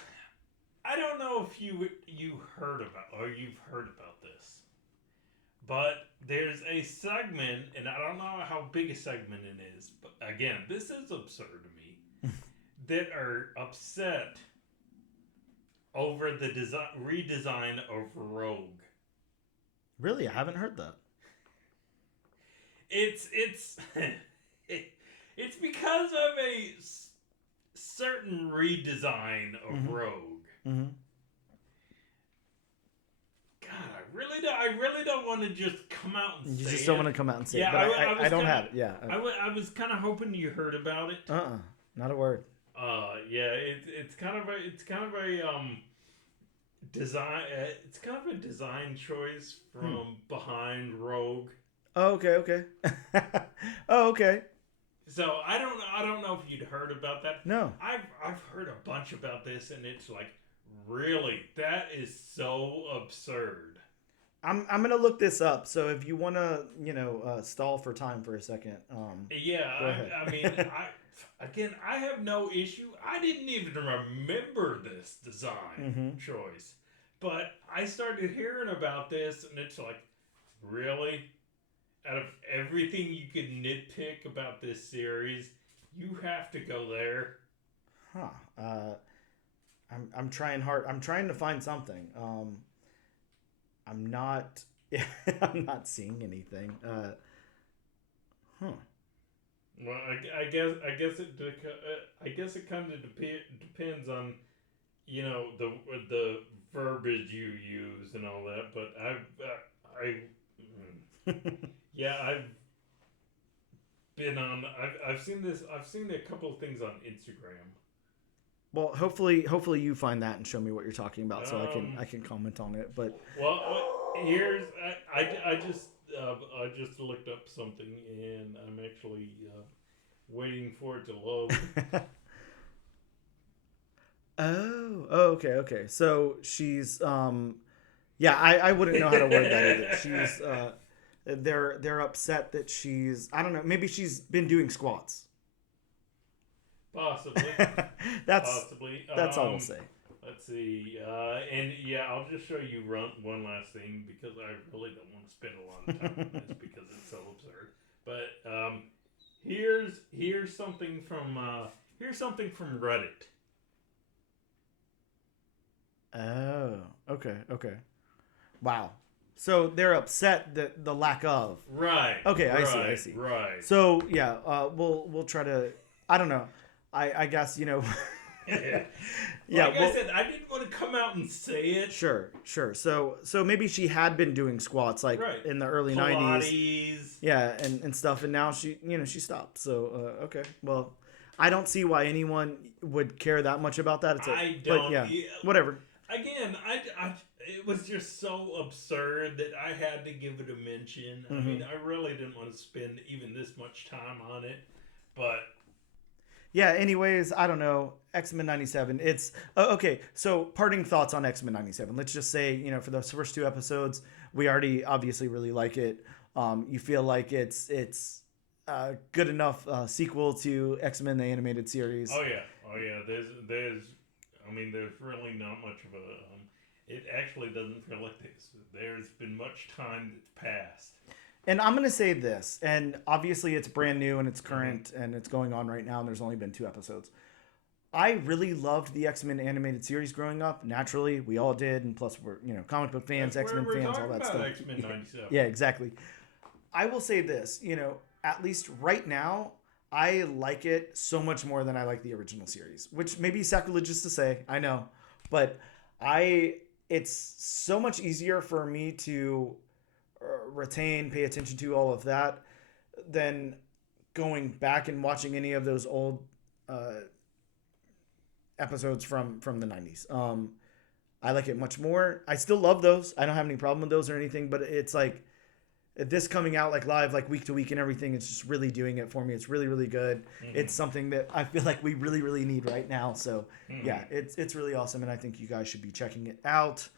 I don't know if you've heard about this, but there's a segment, and I don't know how big a segment it is, but again, this is absurd to me, that are upset over the redesign of Rogue. Really? I haven't heard that. It's because of a certain redesign of Rogue. Mm-hmm. God, I really don't want to just come out and say it. You just don't want to come out and say it. But I don't have it. Yeah. I was kind of hoping you heard about it. Not a word. Yeah, it's kind of a design. It's kind of a design choice from behind Rogue. Oh, okay. Oh, okay. So I don't know if you'd heard about that. No. I've heard a bunch about this, and it's like, really, that is so absurd. I'm gonna look this up. So if you wanna stall for time for a second. Yeah. Go ahead. I mean, I have no issue. I didn't even remember this design choice, but I started hearing about this, and it's like, really? Out of everything you could nitpick about this series, you have to go there. Huh. I'm trying hard. I'm trying to find something. I'm not seeing anything. Well, I guess it kind of depends on the verbiage you use and all that. But I've been on. I've seen this. I've seen a couple of things on Instagram. Well, hopefully you find that and show me what you're talking about, so I can comment on it. But here's I just looked up something, and I'm actually waiting for it to load. Oh, okay. So she's I wouldn't know how to word that either. She's they're upset that she's, I don't know, maybe she's been doing squats. Possibly. That's all we'll say. Let's see. And yeah, I'll just show you one last thing because I really don't want to spend a lot of time on this because it's so absurd. But here's something from Reddit. Oh, okay. Wow. So they're upset that the lack of. Right. Okay, I see. Right. So yeah, we'll try to. I don't know. I guess Yeah. I said, I didn't want to come out and say it. Sure. So maybe she had been doing squats in the early Pilates. 90s. Yeah, and stuff, and now she stopped. So okay. Well, I don't see why anyone would care that much about that. I don't. But yeah, whatever. again, it was just so absurd that I had to give it a mention. I mean, I really didn't want to spend even this much time on it, but Yeah, anyways, I don't know. X-Men 97. It's okay. So, parting thoughts on X-Men 97. Let's just say, for those first 2 episodes, we already obviously really like it. You feel like it's good enough sequel to X-Men the animated series. oh yeah. There's really not much of a. It actually doesn't feel like this. There's been much time that's passed. And I'm going to say this, and obviously it's brand new and it's current and it's going on right now, and there's only been 2 episodes. I really loved the X-Men animated series growing up. Naturally, we all did, and plus we're, comic book fans, X-Men fans, all that stuff. X-Men 97. Yeah, exactly. I will say this, at least right now, I like it so much more than I like the original series, which may be sacrilegious to say, I know, but it's so much easier for me to retain, pay attention to all of that than going back and watching any of those old episodes from the 90s. I like it much more. I still love those. I don't have any problem with those or anything, but it's like this coming out like live, like week to week and everything, it's just really doing it for me. It's really, really good. It's something that I feel like we really, really need right now. So yeah, it's really awesome. And I think you guys should be checking it out.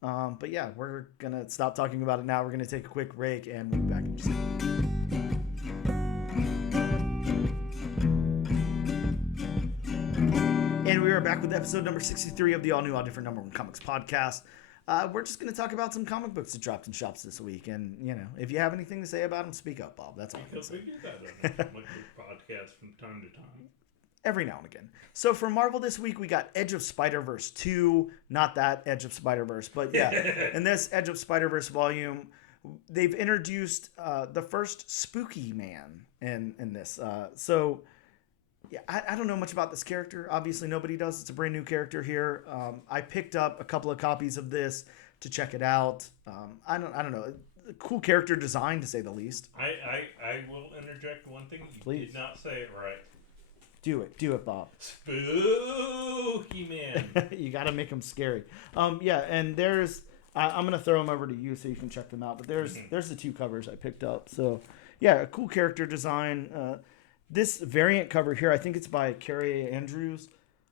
But yeah, we're going to stop talking about it now. We're going to take a quick break and we'll be back in just a second. And we are back with episode number 63 of the All New, All Different Number One Comics podcast. We're just going to talk about some comic books that dropped in shops this week. And, if you have anything to say about them, speak up, Bob. That's all I can say. We get that on a comic book podcast from time to time. Every now and again. So for Marvel this week, we got Edge of Spider-Verse 2. Not that Edge of Spider-Verse, but yeah. In this Edge of Spider-Verse volume, they've introduced the first Spooky Man in this. So yeah, I don't know much about this character. Obviously, nobody does. It's a brand new character here. I picked up a couple of copies of this to check it out. I don't know. Cool character design, to say the least. I will interject one thing. You Please. did not say it right. Do it, Bob. Spooky Man. You got to make them scary. Yeah, and there's. I'm gonna throw them over to you so you can check them out. But there's the 2 covers I picked up. So yeah, a cool character design. This variant cover here, I think it's by Carrie Andrews.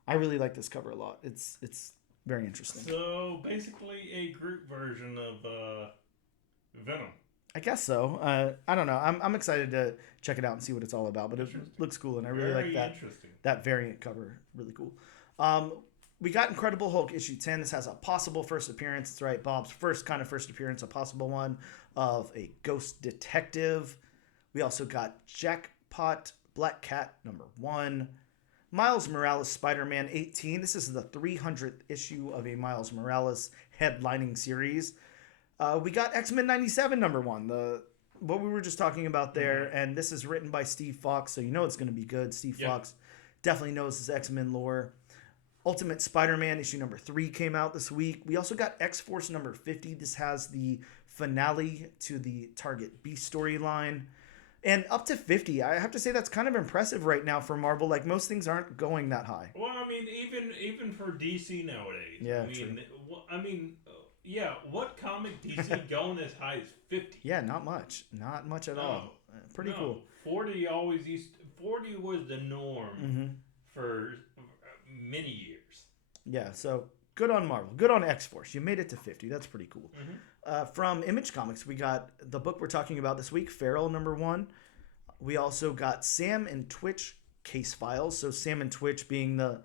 I really like this cover a lot. It's very interesting. So basically, a group version of Venom. I guess so. I don't know. I'm excited to check it out and see what it's all about. But it looks cool, and I really like that variant cover. Really cool. We got Incredible Hulk issue 10. This has a possible first appearance. That's right, Bob's first appearance, a possible one, of a ghost detective. We also got Jackpot Black Cat number 1. Miles Morales Spider-Man 18. This is the 300th issue of a Miles Morales headlining series. We got X-Men 97 number 1, what we were just talking about there, and this is written by Steve Fox, so you know it's going to be good. Steve Fox definitely knows his X-Men lore. Ultimate Spider-Man issue number 3 came out this week. We also got X-Force number 50. This has the finale to the Target Beast storyline. And up to 50, I have to say that's kind of impressive right now for Marvel. Like, most things aren't going that high. Well, I mean, even for DC nowadays. Yeah, true. Yeah, what comic DC going as high as 50? Yeah, not much. Not much at all. Pretty cool. 40 was the norm for many years. Yeah, so good on Marvel. Good on X-Force. You made it to 50. That's pretty cool. From Image Comics, we got the book we're talking about this week, Feral number 1. We also got Sam and Twitch case files. So Sam and Twitch being the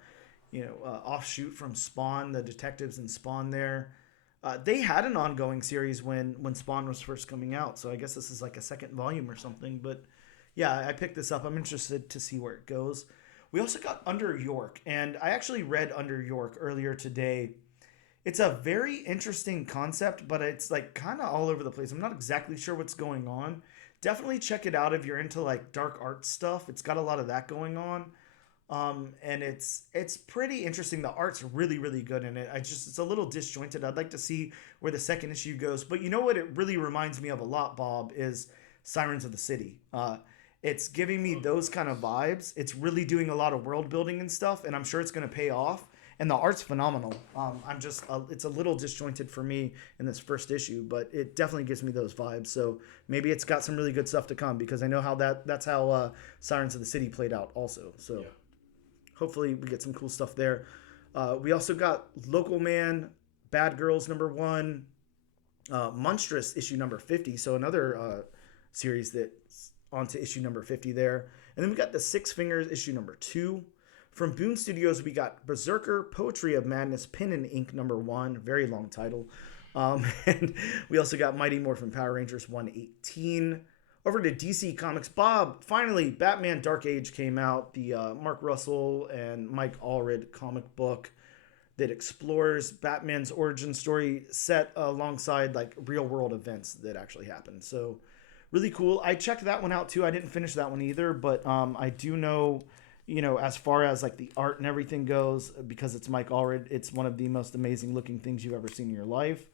offshoot from Spawn, the detectives in Spawn there. They had an ongoing series when Spawn was first coming out. So I guess this is like a second volume or something. But yeah, I picked this up. I'm interested to see where it goes. We also got Under York, and I actually read Under York earlier today. It's a very interesting concept, but it's like kind of all over the place. I'm not exactly sure what's going on. Definitely check it out if you're into like dark art stuff. It's got a lot of that going on. And it's pretty interesting. The art's really, really good in it. It's a little disjointed. I'd like to see where the second issue goes. But you know what it really reminds me of a lot, Bob, is Sirens of the City. It's giving me those kind of vibes. It's really doing a lot of world building and stuff, and I'm sure it's going to pay off. and the art's phenomenal. I'm just it's a little disjointed for me in this first issue, but it definitely gives me those vibes. So maybe it's got some really good stuff to come, because I know how that's how Sirens of the City played out also. So hopefully we get some cool stuff there. We also got Local Man, Bad Girls #1, Monstrous issue number 50. So another series that's onto issue number 50 there. And then we got the Six Fingers issue number 2. From Boone Studios, we got Berserker Poetry of Madness Pen and Ink #1. Very long title. And we also got Mighty Morphin Power Rangers 118. Over to DC Comics. Bob, finally, Batman Dark Age came out. The Mark Russell and Mike Allred comic book that explores Batman's origin story set alongside like real world events that actually happened. So really cool. I checked that one out too. I didn't finish that one either, but I do know, as far as like the art and everything goes, because it's Mike Allred, it's one of the most amazing looking things you've ever seen in your life.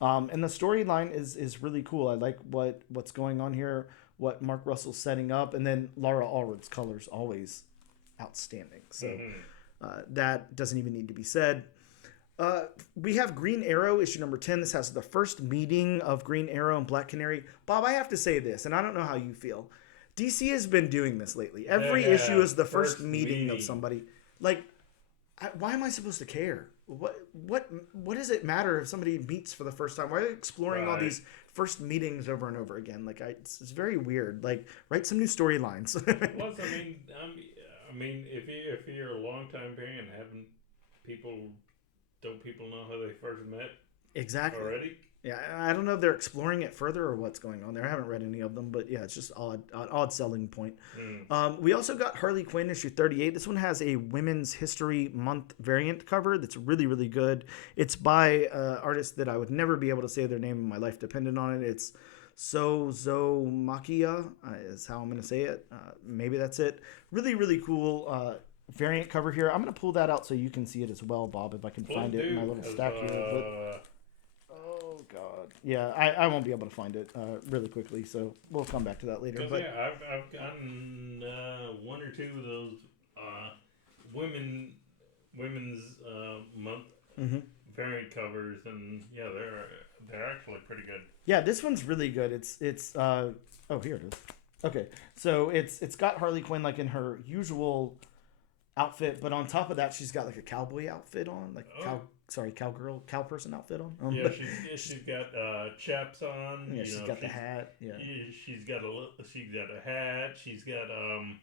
And the storyline is really cool. I like what's going on here, what Mark Russell's setting up, and then Laura Allred's colors always outstanding. So that doesn't even need to be said. We have Green Arrow issue number 10. This has the first meeting of Green Arrow and Black Canary. Bob, I have to say this, and I don't know how you feel. DC has been doing this lately. Every issue is the first meeting of somebody. Like, why am I supposed to care? What does it matter if somebody meets for the first time? Why are they exploring all these first meetings over and over again? Like, it's very weird. Like, write some new storylines. Plus, I mean, if you're a longtime fan, don't people know how they first met? Exactly. Already? Yeah, I don't know if they're exploring it further or what's going on there. I haven't read any of them, but yeah, it's just odd selling point. We also got Harley Quinn issue 38. This one has a Women's History Month variant cover that's really, really good. It's by an artist that I would never be able to say their name in my life depended on it. It's Sozomakia is how I'm going to say it. Maybe that's it. Really, really cool variant cover here. I'm going to pull that out so you can see it as well, Bob, if I can find it in my little stack here. But, oh, God. Yeah, I won't be able to find it really quickly, so we'll come back to that later. But yeah, I've gotten one or two of those women's month variant covers, and yeah, they're actually pretty good. Yeah, this one's really good. It's oh, here it is. Okay, so it's got Harley Quinn like in her usual outfit, but on top of that, she's got like a cowboy outfit on, like cow person outfit on. Yeah, she's got chaps on. Yeah, she's got the hat. Yeah, she's got a hat. She's got I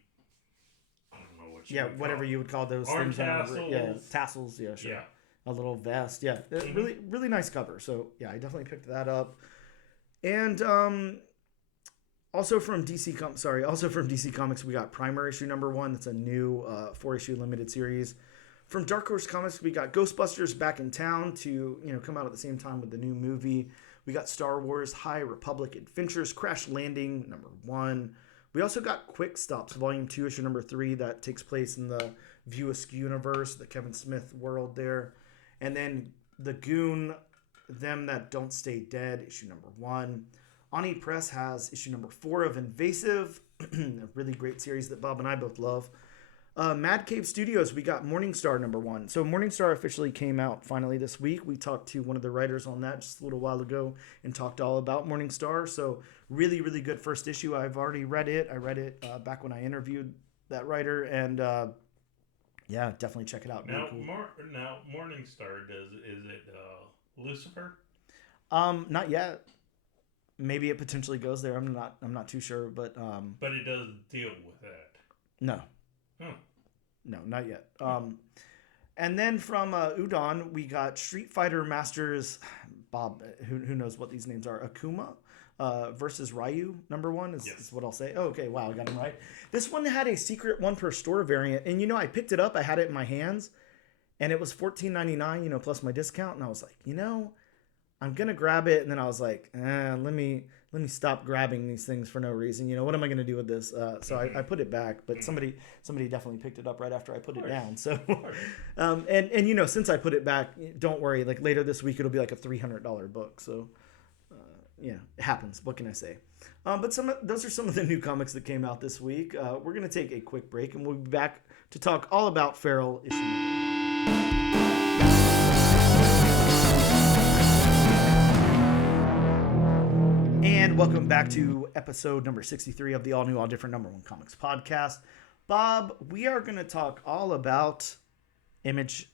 don't know what. Whatever you would call those arm things. Tassels. Yeah, tassels. Yeah, sure. Yeah, a little vest. Yeah, really, really nice cover. So yeah, I definitely picked that up. And also from DC Comics, we got Primer issue number 1. That's a new 4-issue limited series. From Dark Horse Comics, we got Ghostbusters Back in Town to come out at the same time with the new movie. We got Star Wars High Republic Adventures Crash Landing number 1. We also got Quick Stops Volume 2 issue number 3 that takes place in the View Askew universe, the Kevin Smith world there. And then The Goon, Them That Don't Stay Dead issue number 1. Ani Press has issue number 4 of Invasive, a really great series that Bob and I both love. Mad Cave Studios, we got Morningstar number 1. So Morningstar officially came out finally this week. We talked to one of the writers on that just a little while ago and talked all about Morningstar. So really, really good first issue. I've already read it. I read it back when I interviewed that writer, and yeah, definitely check it out. Now, cool. Now Morningstar is it Lucifer? Not yet. Maybe it potentially goes there. I'm not too sure, but it does deal with that. No. Oh. No, not yet. And then from Udon, we got Street Fighter Masters. Bob, who knows what these names are? Akuma versus Ryu number 1 is what I'll say. Oh, okay, wow, I got him right. This one had a secret 1 per store variant, and I picked it up. I had it in my hands, and it was $14.99, plus my discount, and I was like, I'm gonna grab it, and then I was like, let me stop grabbing these things for no reason. What am I gonna do with this? So I put it back, but somebody definitely picked it up right after I put it down. So, and since I put it back, don't worry. Like later this week, it'll be like a $300 book. So, it happens. What can I say? But those are some of the new comics that came out this week. We're gonna take a quick break, and we'll be back to talk all about Feral issue number 1. And welcome back to episode number 63 of the all new, all different number one comics podcast. Bob, we are going to talk all about Image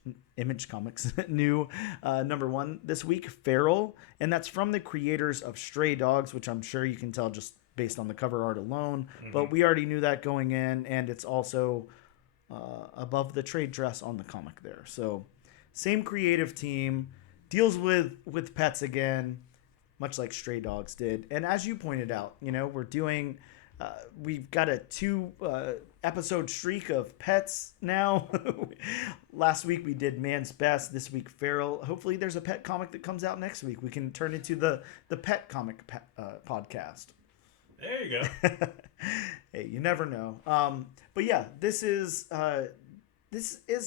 Comics new number one this week, Feral, and that's from the creators of Stray Dogs, which I'm sure you can tell just based on the cover art alone. But we already knew that going in, and it's also above the trade dress on the comic there. So same creative team, deals with pets again, much like Stray Dogs did. And as you pointed out, we're doing we've got a 2 episode streak of pets now. Last week we did Man's Best. This week Feral. Hopefully there's a pet comic that comes out next week. We can turn into the pet comic podcast. There you go. Hey, you never know. But yeah, this is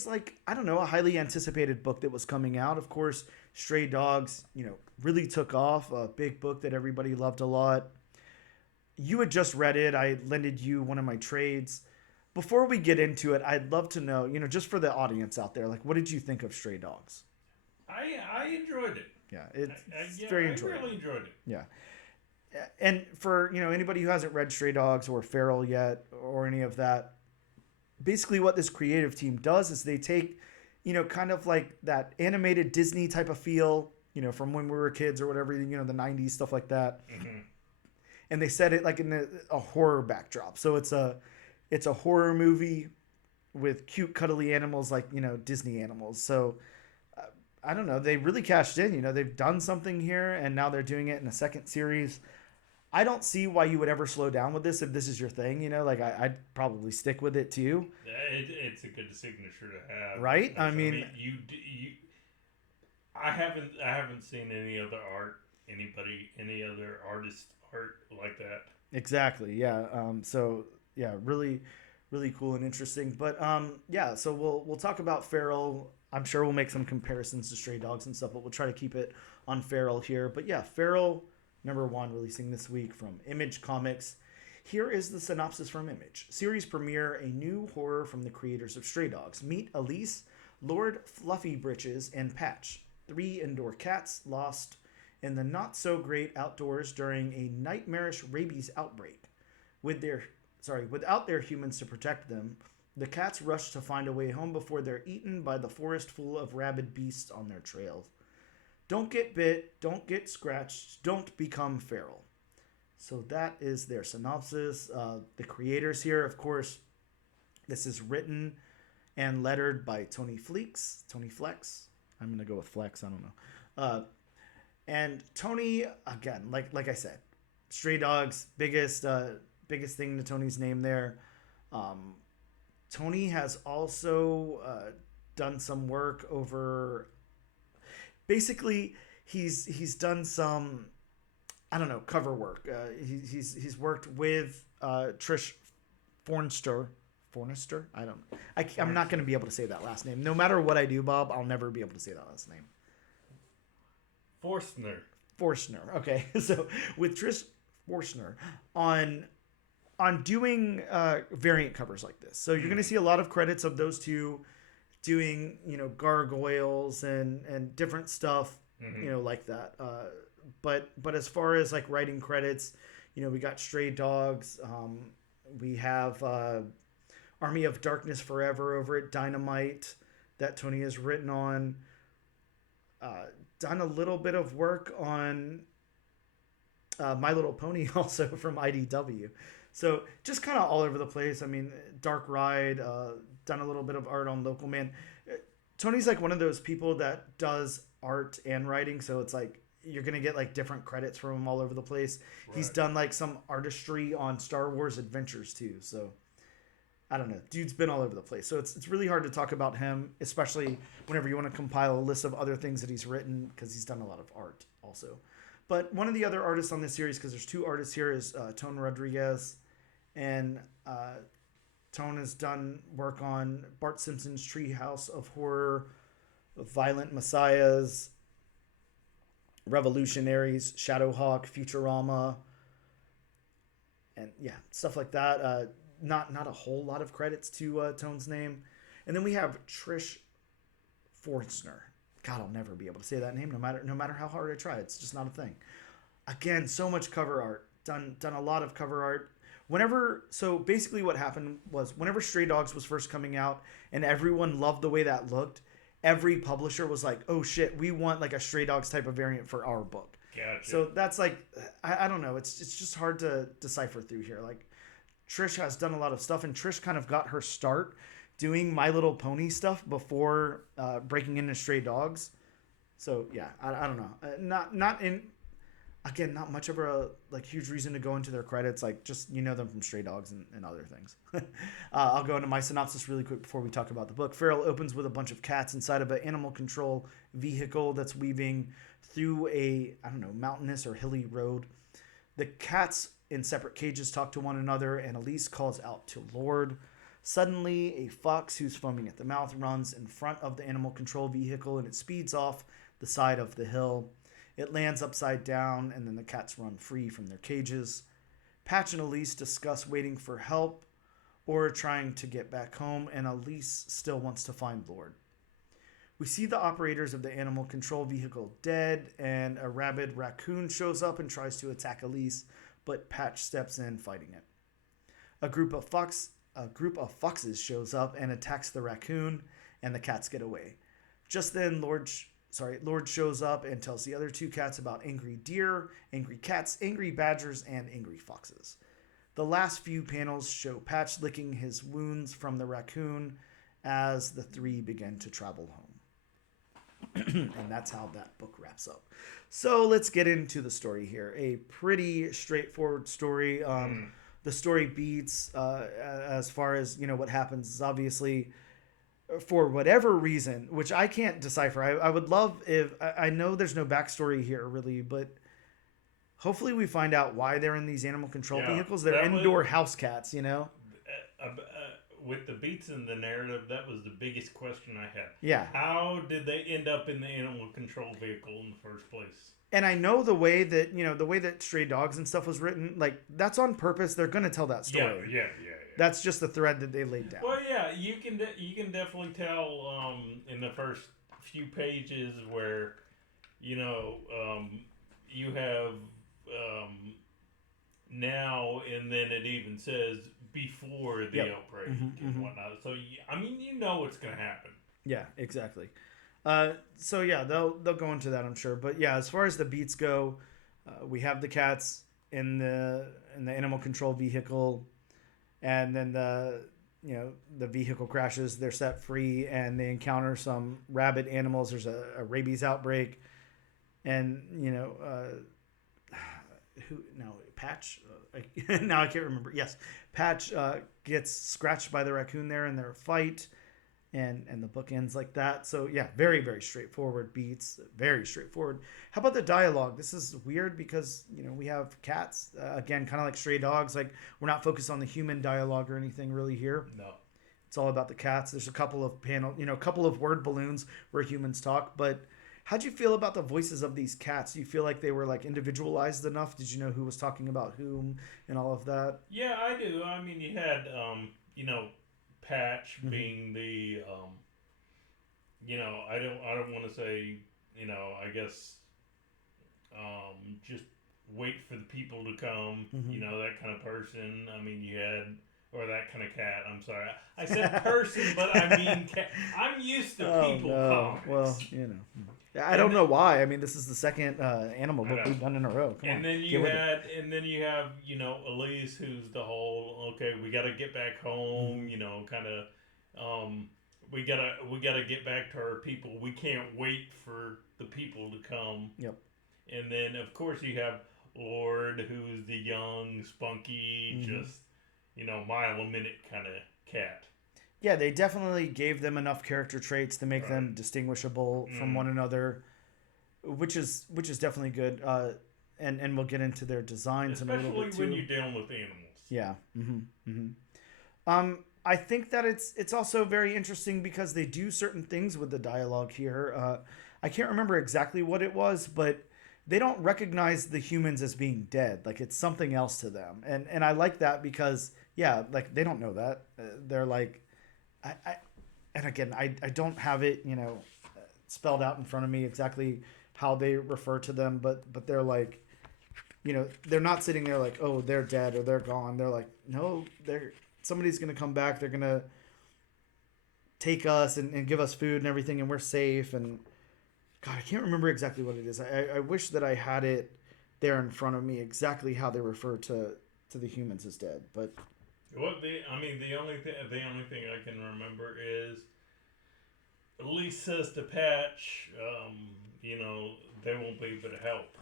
like, I don't know, a highly anticipated book that was coming out. Of course, Stray Dogs, really took off. A big book that everybody loved a lot. You had just read it. I lended you one of my trades. Before we get into it, I'd love to know, just for the audience out there, like, what did you think of Stray Dogs? I enjoyed it. Yeah, it's very enjoyable. I really enjoyed it. Yeah. And for, anybody who hasn't read Stray Dogs or Feral yet or any of that, basically what this creative team does is they take, kind of like that animated Disney type of feel, from when we were kids or whatever, the 90s, stuff like that. Mm-hmm. And they set it like in a horror backdrop. So it's a horror movie with cute, cuddly animals like, Disney animals. So I don't know. They really cashed in. They've done something here, and now they're doing it in a second series. I don't see why you would ever slow down with this if this is your thing. I'd probably stick with it too. It's a good signature to have, right? I mean, I haven't seen any other artist art like that. Exactly. Yeah. So yeah, really, really cool and interesting. But yeah. So we'll talk about Feral. I'm sure we'll make some comparisons to Stray Dogs and stuff, but we'll try to keep it on Feral here. But yeah, Feral number 1 releasing this week from Image Comics. Here is the synopsis from Image. Series premiere, a new horror from the creators of Stray Dogs. Meet Elise, Lord Fluffy Britches, and Patch, 3 indoor cats lost in the not-so-great outdoors during a nightmarish rabies outbreak. Without their humans to protect them, the cats rush to find a way home before they're eaten by the forest full of rabid beasts on their trails. Don't get bit, don't get scratched, don't become feral. So that is their synopsis. The creators here, of course, this is written and lettered by Tony Fleecs. I'm going to go with Flex, I don't know. And Tony, again, like I said, Stray Dogs, biggest thing to Tony's name there. Tony has also done some work over. Basically, he's done some, I don't know, cover work. He's worked with Trish Forstner. I don't know. I'm not going to be able to say that last name. No matter what I do, Bob, I'll never be able to say that last name. Forstner. Okay, so with Trish Forstner on doing variant covers like this. So you're going to see a lot of credits of those two doing, gargoyles and different stuff, like that. But as far as like writing credits, we got Stray Dogs. We have Army of Darkness Forever over at Dynamite that Tony has written on. Done a little bit of work on My Little Pony also from IDW. So just kind of all over the place. I mean, Dark Ride, done a little bit of art on Local Man. Tony's like one of those people that does art and writing. So it's like you're going to get like different credits from him all over the place. Right. He's done like some artistry on Star Wars Adventures too. So I don't know. Dude's been all over the place. So it's really hard to talk about him, especially whenever you want to compile a list of other things that he's written, because he's done a lot of art also. But one of the other artists on this series, because there's 2 artists here, is Tone Rodriguez. And Tone has done work on Bart Simpson's Treehouse of Horror, Violent Messiahs, Revolutionaries, Shadowhawk, Futurama, and yeah, stuff like that. Not a whole lot of credits to Tone's name. And then we have Trish Forstner. God, I'll never be able to say that name no matter how hard I try. It's just not a thing. again, so much cover art. Done a lot of cover art. So basically what happened was whenever Stray Dogs was first coming out and everyone loved the way that looked, every publisher was like, oh shit, we want like a Stray Dogs type of variant for our book. Gotcha. So that's like, I don't know. It's just hard to decipher through here. Like Trish has done a lot of stuff, and Trish kind of got her start doing My Little Pony stuff before breaking into Stray Dogs. So yeah, I don't know. Not much of a like huge reason to go into their credits. Like just them from Stray Dogs and other things. I'll go into my synopsis really quick before we talk about the book. Feral opens with a bunch of cats inside of an animal control vehicle that's weaving through a mountainous or hilly road. The cats in separate cages talk to one another, and Elise calls out to Lord. Suddenly, a fox who's foaming at the mouth runs in front of the animal control vehicle, and it speeds off the side of the hill. It lands upside down, and then the cats run free from their cages. Patch and Elise discuss waiting for help or trying to get back home, and Elise still wants to find Lord. We see the operators of the animal control vehicle dead, and a rabid raccoon shows up and tries to attack Elise, but Patch steps in, fighting it. A group of foxes shows up and attacks the raccoon, and the cats get away. Just then, Lord shows up and tells the other two cats about angry deer, angry cats, angry badgers, and angry foxes. The last few panels show Patch licking his wounds from the raccoon as the three begin to travel home. And that's how that book wraps up. So let's get into the story here. A pretty straightforward story. The story beats as far as what happens is obviously, for whatever reason, which I can't decipher. I would love if I know there's no backstory here really, but hopefully we find out why they're in these animal control vehicles. They're indoor house cats, With the beats in the narrative, that was the biggest question I had. Yeah. How did they end up in the animal control vehicle in the first place? And I know the way that Stray Dogs and stuff was written, like that's on purpose. They're going to tell that story. Yeah. That's just the thread that they laid down. Well, yeah, you can definitely tell in the first few pages where you have now, and then it even says before the outbreak and whatnot. So what's going to happen. Yeah, exactly. So yeah, they'll go into that, I'm sure. But yeah, as far as the beats go, we have the cats in the animal control vehicle, and then the vehicle crashes. They're set free, and they encounter some rabid animals. There's a rabies outbreak, and Patch. Now I can't remember. Yes, Patch gets scratched by the raccoon there in their fight. And the book ends like that. So yeah, very, very straightforward beats. Very straightforward. How about the dialogue? This is weird because, we have cats. Again, kind of like Stray Dogs. Like, we're not focused on the human dialogue or anything really here. No. It's all about the cats. There's a couple of a couple of word balloons where humans talk. But how'd you feel about the voices of these cats? Do you feel like they were like individualized enough? Did you know who was talking about whom and all of that? Yeah, I do. I mean, you had, Patch being the, I don't want to say, I guess, just wait for the people to come, that kind of person. I mean, you had, or that kind of cat. I'm sorry, I said person, but I mean cat. I'm used to people comics. Well, I don't know why. I mean, this is the second animal book we've done in a row. Come on, then you have, Elise, who's the whole, okay, we got to get back home, kind of, we gotta get back to our people. We can't wait for the people to come. Yep. And then of course you have Lord, who's the young, spunky, just mile a minute kind of cat. Yeah, they definitely gave them enough character traits to make them distinguishable from one another, which is definitely good. And we'll get into their designs in a little bit too. Especially when you're dealing with animals. Yeah. I think that it's also very interesting because they do certain things with the dialogue here. I can't remember exactly what it was, but they don't recognize the humans as being dead. Like it's something else to them. And I like that because, like they don't know that. They're like, I don't have it, spelled out in front of me exactly how they refer to them, but they're like, they're not sitting there like, oh, they're dead or they're gone. They're like, no, somebody's going to come back. They're going to take us and give us food and everything, and we're safe. And God, I can't remember exactly what it is. I wish that I had it there in front of me, exactly how they refer to the humans as dead. But the only thing I can remember is Elise says to Patch, they won't be able to help.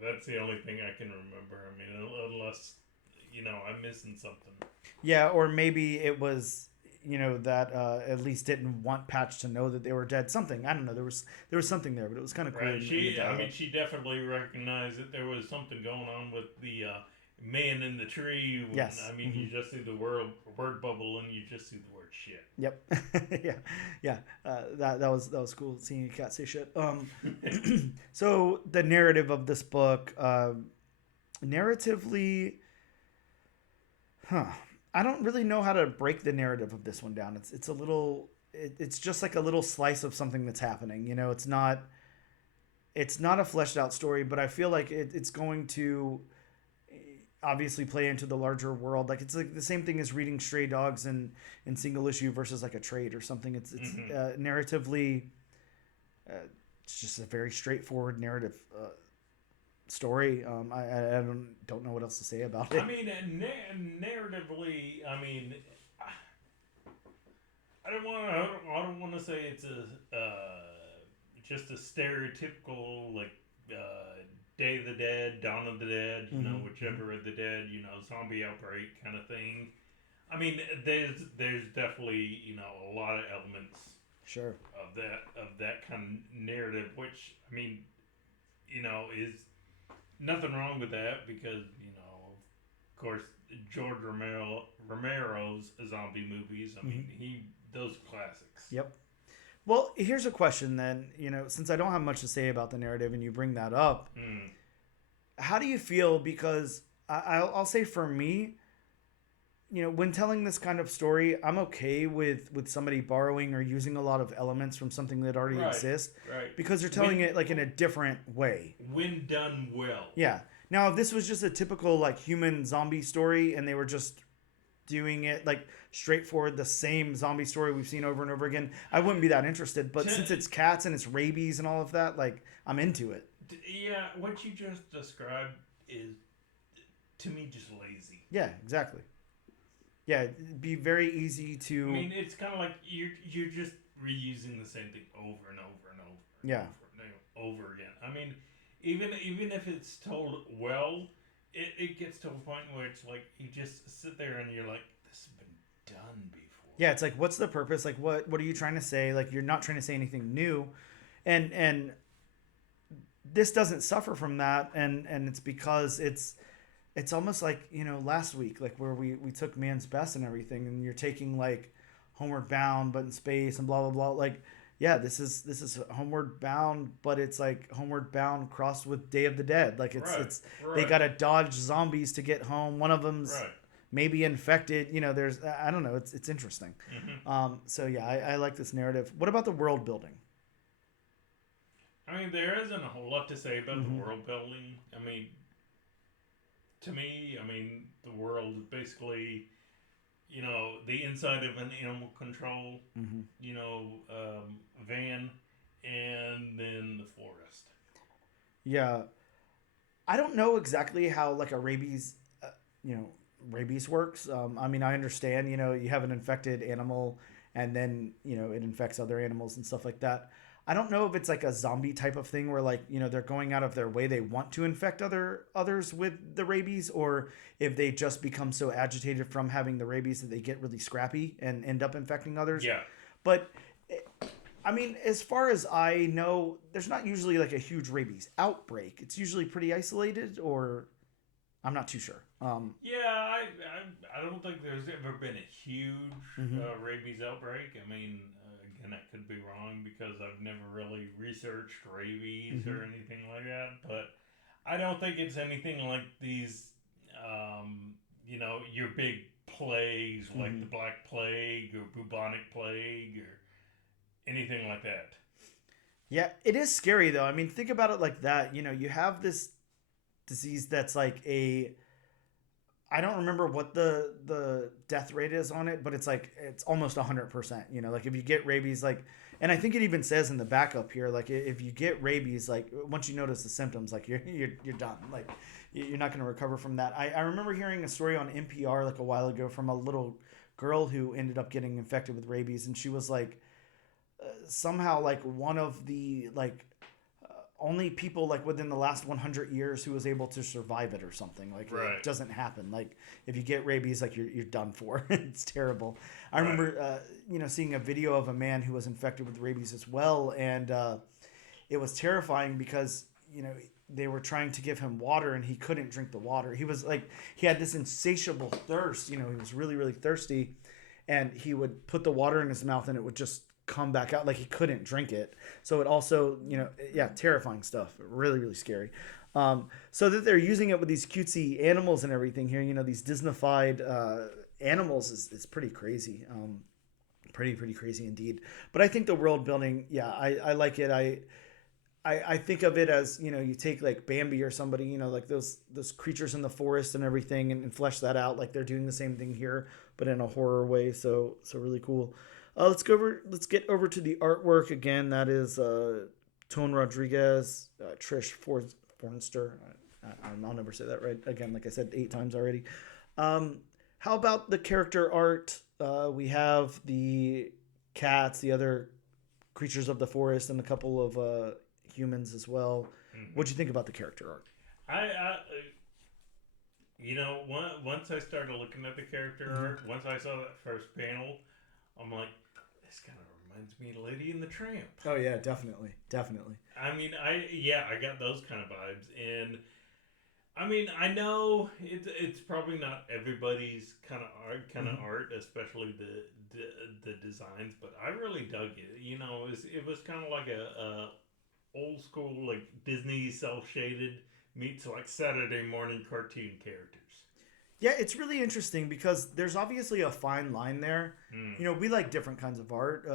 That's the only thing I can remember. I mean, unless I'm missing something. Yeah, or maybe it was that at least didn't want Patch to know that they were dead. Something, I don't know. There was something there, but it was kind of cool. Right. She definitely recognized that there was something going on with the man in the tree. Yes. You just see the word bubble and you just see the word shit. Yep. Yeah. That was cool seeing a cat say shit. So the narrative of this book, narratively, I don't really know how to break the narrative of this one down. It's just like a little slice of something that's happening. It's not a fleshed out story, but I feel like it's going to obviously play into the larger world. Like it's like the same thing as reading Stray Dogs in single issue versus like a trade or something. It's narratively, it's just a very straightforward narrative story. I don't know what else to say about it. Narratively, I don't want to say it's just a stereotypical like Day of the Dead, Dawn of the Dead, whichever of the dead, zombie outbreak kind of thing. There's definitely a lot of elements, sure, of that kind of narrative, which is nothing wrong with that because of course George Romero's zombie movies. Those classics. Yep. Well, here's a question then. Since I don't have much to say about the narrative, and you bring that up, how do you feel? Because I'll say for me, when telling this kind of story, I'm okay with somebody borrowing or using a lot of elements from something that already exists, right? Because they're telling it like in a different way. When done well. Yeah. Now, if this was just a typical like human zombie story, and they were just doing it like straightforward, the same zombie story we've seen over and over again, I wouldn't be that interested. But since it's cats and it's rabies and all of that, like I'm into it. Yeah, what you just described is to me just lazy. Yeah, exactly. Yeah, it'd be very easy to. It's kind of like you're just reusing the same thing over and over and over. Yeah. Over again. Even if it's told well, it gets to a point where it's like you just sit there and you're like, this has been done before. Yeah, it's like, what's the purpose? Like, what are you trying to say? Like, you're not trying to say anything new, and this doesn't suffer from that, and it's because it's almost like last week, like where we took Man's Best and everything, and you're taking like Homeward Bound but in space and blah blah blah. Like, yeah, this is Homeward Bound, but it's like Homeward Bound crossed with Day of the Dead. Like it's they got to dodge zombies to get home. One of them's maybe infected. There's I don't know. It's interesting. So yeah, I like this narrative. What about the world building? There isn't a whole lot to say about the world building. To me, the world is basically, the inside of an animal control, van, and then the forest. Yeah. I don't know exactly how like a rabies, rabies works. I understand, you have an infected animal and then, it infects other animals and stuff like that. I don't know if it's like a zombie type of thing where like, they're going out of their way. They want to infect others with the rabies, or if they just become so agitated from having the rabies that they get really scrappy and end up infecting others. Yeah. But as far as I know, there's not usually like a huge rabies outbreak. It's usually pretty isolated, or I'm not too sure. Yeah, I don't think there's ever been a huge rabies outbreak. Again, I could be wrong because I've never really researched rabies or anything like that. But I don't think it's anything like these, your big plagues like the Black Plague or bubonic plague or anything like that. Yeah, it is scary though. Think about it like that. You have this disease that's like I don't remember what the death rate is on it, but it's like it's almost 100%. You know, like if you get rabies, like, and I think it even says in the backup here, like if you get rabies, like once you notice the symptoms, like you're done. Like you're not going to recover from that. I remember hearing a story on NPR like a while ago from a little girl who ended up getting infected with rabies, and she was like somehow like one of the like only people like within the last 100 years who was able to survive it or something. Like Right. it doesn't happen. Like if you get rabies, like you're done for. It's terrible. I remember seeing a video of a man who was infected with rabies as well, and it was terrifying because they were trying to give him water and he couldn't drink the water. He was like he had this insatiable thirst. He was really, really thirsty, and he would put the water in his mouth and it would just come back out. Like he couldn't drink it. So it also, terrifying stuff. Really, really scary. So that they're using it with these cutesy animals and everything here, these Disneyfied animals is pretty crazy. Pretty crazy indeed. But I think the world building, I like it. I think of it as, you take like Bambi or somebody, like those creatures in the forest and everything, and flesh that out. Like they're doing the same thing here, but in a horror way. So really cool. Let's get over to the artwork again. That is Tone Rodriguez, Trish Forstner. I'll never say that right again. Like I said 8 times already. How about the character art? We have the cats, the other creatures of the forest, and a couple of humans as well. Mm-hmm. What'd you think about the character art? Once I started looking at the character art, once I saw that first panel, I'm like, this kind of reminds me of Lady and the Tramp. Oh yeah, definitely. I mean, I got those kind of vibes, and I mean, I know it's probably not everybody's kind of art, especially the designs, but I really dug it. It was kind of like a old school like Disney cel shaded meets like Saturday morning cartoon characters. Yeah, it's really interesting because there's obviously a fine line there. We like different kinds of art.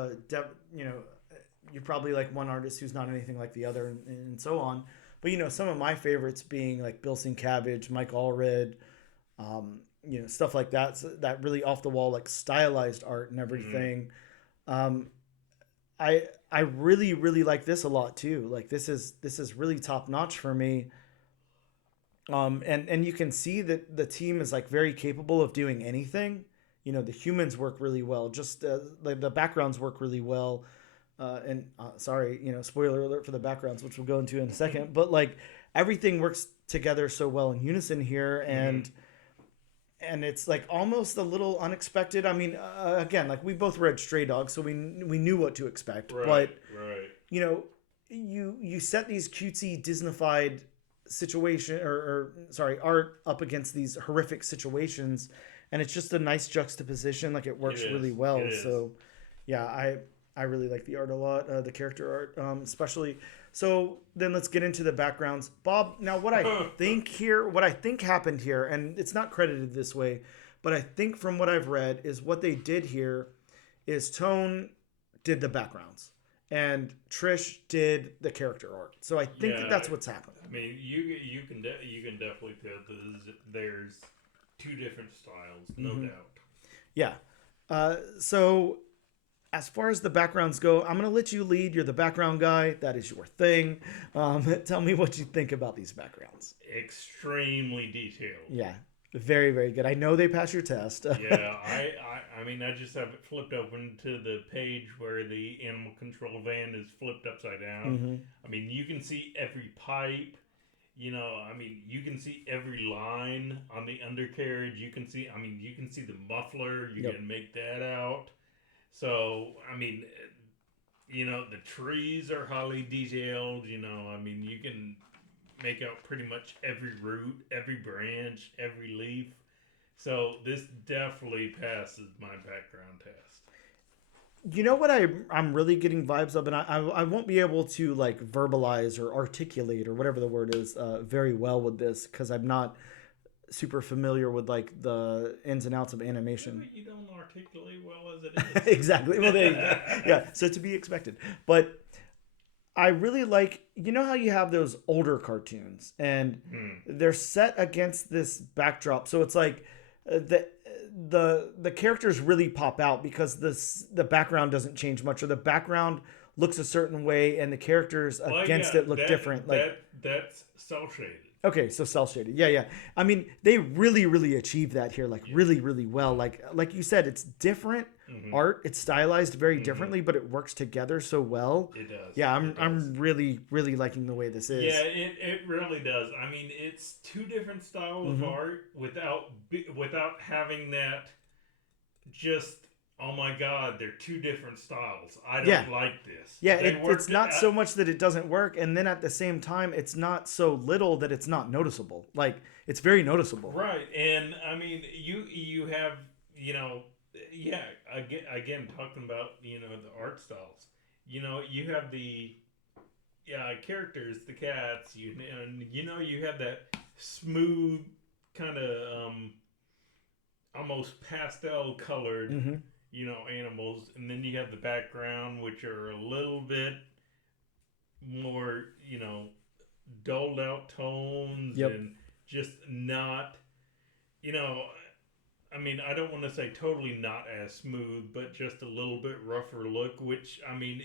You probably like one artist who's not anything like the other, and so on. But some of my favorites being like Bill Sienkiewicz, Mike Allred, stuff like that. So that really off the wall like stylized art and everything. I really, really like this a lot too. Like this is really top notch for me. And you can see that the team is like very capable of doing anything. The humans work really well. Just like the backgrounds work really well. Sorry, spoiler alert for the backgrounds, which we'll go into in a second. But like everything works together so well in unison here, and it's like almost a little unexpected. I mean, again, like we both read Stray Dogs, so we knew what to expect. Right. You set these cutesy Disneyfied art up against these horrific situations, and it's just a nice juxtaposition. Like it works really well. So yeah, I really like the art a lot, the character art, especially. So then let's get into the backgrounds. Bob, now what I think happened here, and it's not credited this way, but I think from what I've read is what they did here is Tone did the backgrounds and Trish did the character art. So I think that's what's happened. I mean, you can definitely tell there's 2 different styles, no doubt. Yeah. So as far as the backgrounds go, I'm going to let you lead. You're the background guy. That is your thing. Tell me what you think about these backgrounds. Extremely detailed. Yeah. Very, very good. I know they pass your test. Yeah. I mean, I just have it flipped open to the page where the animal control van is flipped upside down. Mm-hmm. I mean, you can see every pipe. You can see every line on the undercarriage. You can see the muffler. You can make that out. So, I mean, the trees are highly detailed. You can make out pretty much every root, every branch, every leaf. So, this definitely passes my background test. You know what I'm really getting vibes of, and I won't be able to like verbalize or articulate or whatever the word is very well with this because I'm not super familiar with like the ins and outs of animation. You don't articulate well as it is. Exactly. Well, there you go. Yeah. So to be expected. But I really like, you know how you have those older cartoons and they're set against this backdrop, so it's like the characters really pop out because the background doesn't change much, or the background looks a certain way and the characters Well, against yeah, it look different. Like, that's cell shaded. okay, so cell shaded. Yeah, yeah. I mean, they really, really achieve that here, like really, really well. Like you said, it's different art. It's stylized very differently, but it works together so well. It does. Yeah, It does. I'm really, really liking the way this is. Yeah, it really does. I mean, it's two different styles of art without having that just, oh my god, they're two different styles. I don't like this. Yeah, it's not so much that it doesn't work, and then at the same time, it's not so little that it's not noticeable. Like, it's very noticeable. Right, and I mean, you have, yeah, again talking about, the art styles. You have the characters, the cats. You have that smooth kind of almost pastel colored animals, and then you have the background, which are a little bit more dulled out tones and just not I mean, I don't want to say totally not as smooth, but just a little bit rougher look, which, I mean,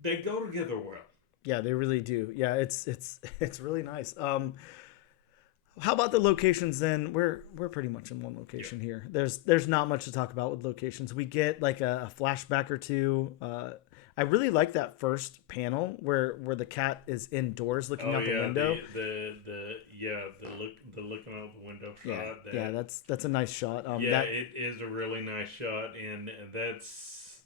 they go together well. Yeah, they really do. Yeah, it's really nice. How about the locations then? We're pretty much in one location here. There's not much to talk about with locations. We get like a flashback or two. I really like that first panel where the cat is indoors looking out the window. The looking out the window shot. That's a nice shot. It is a really nice shot, and that's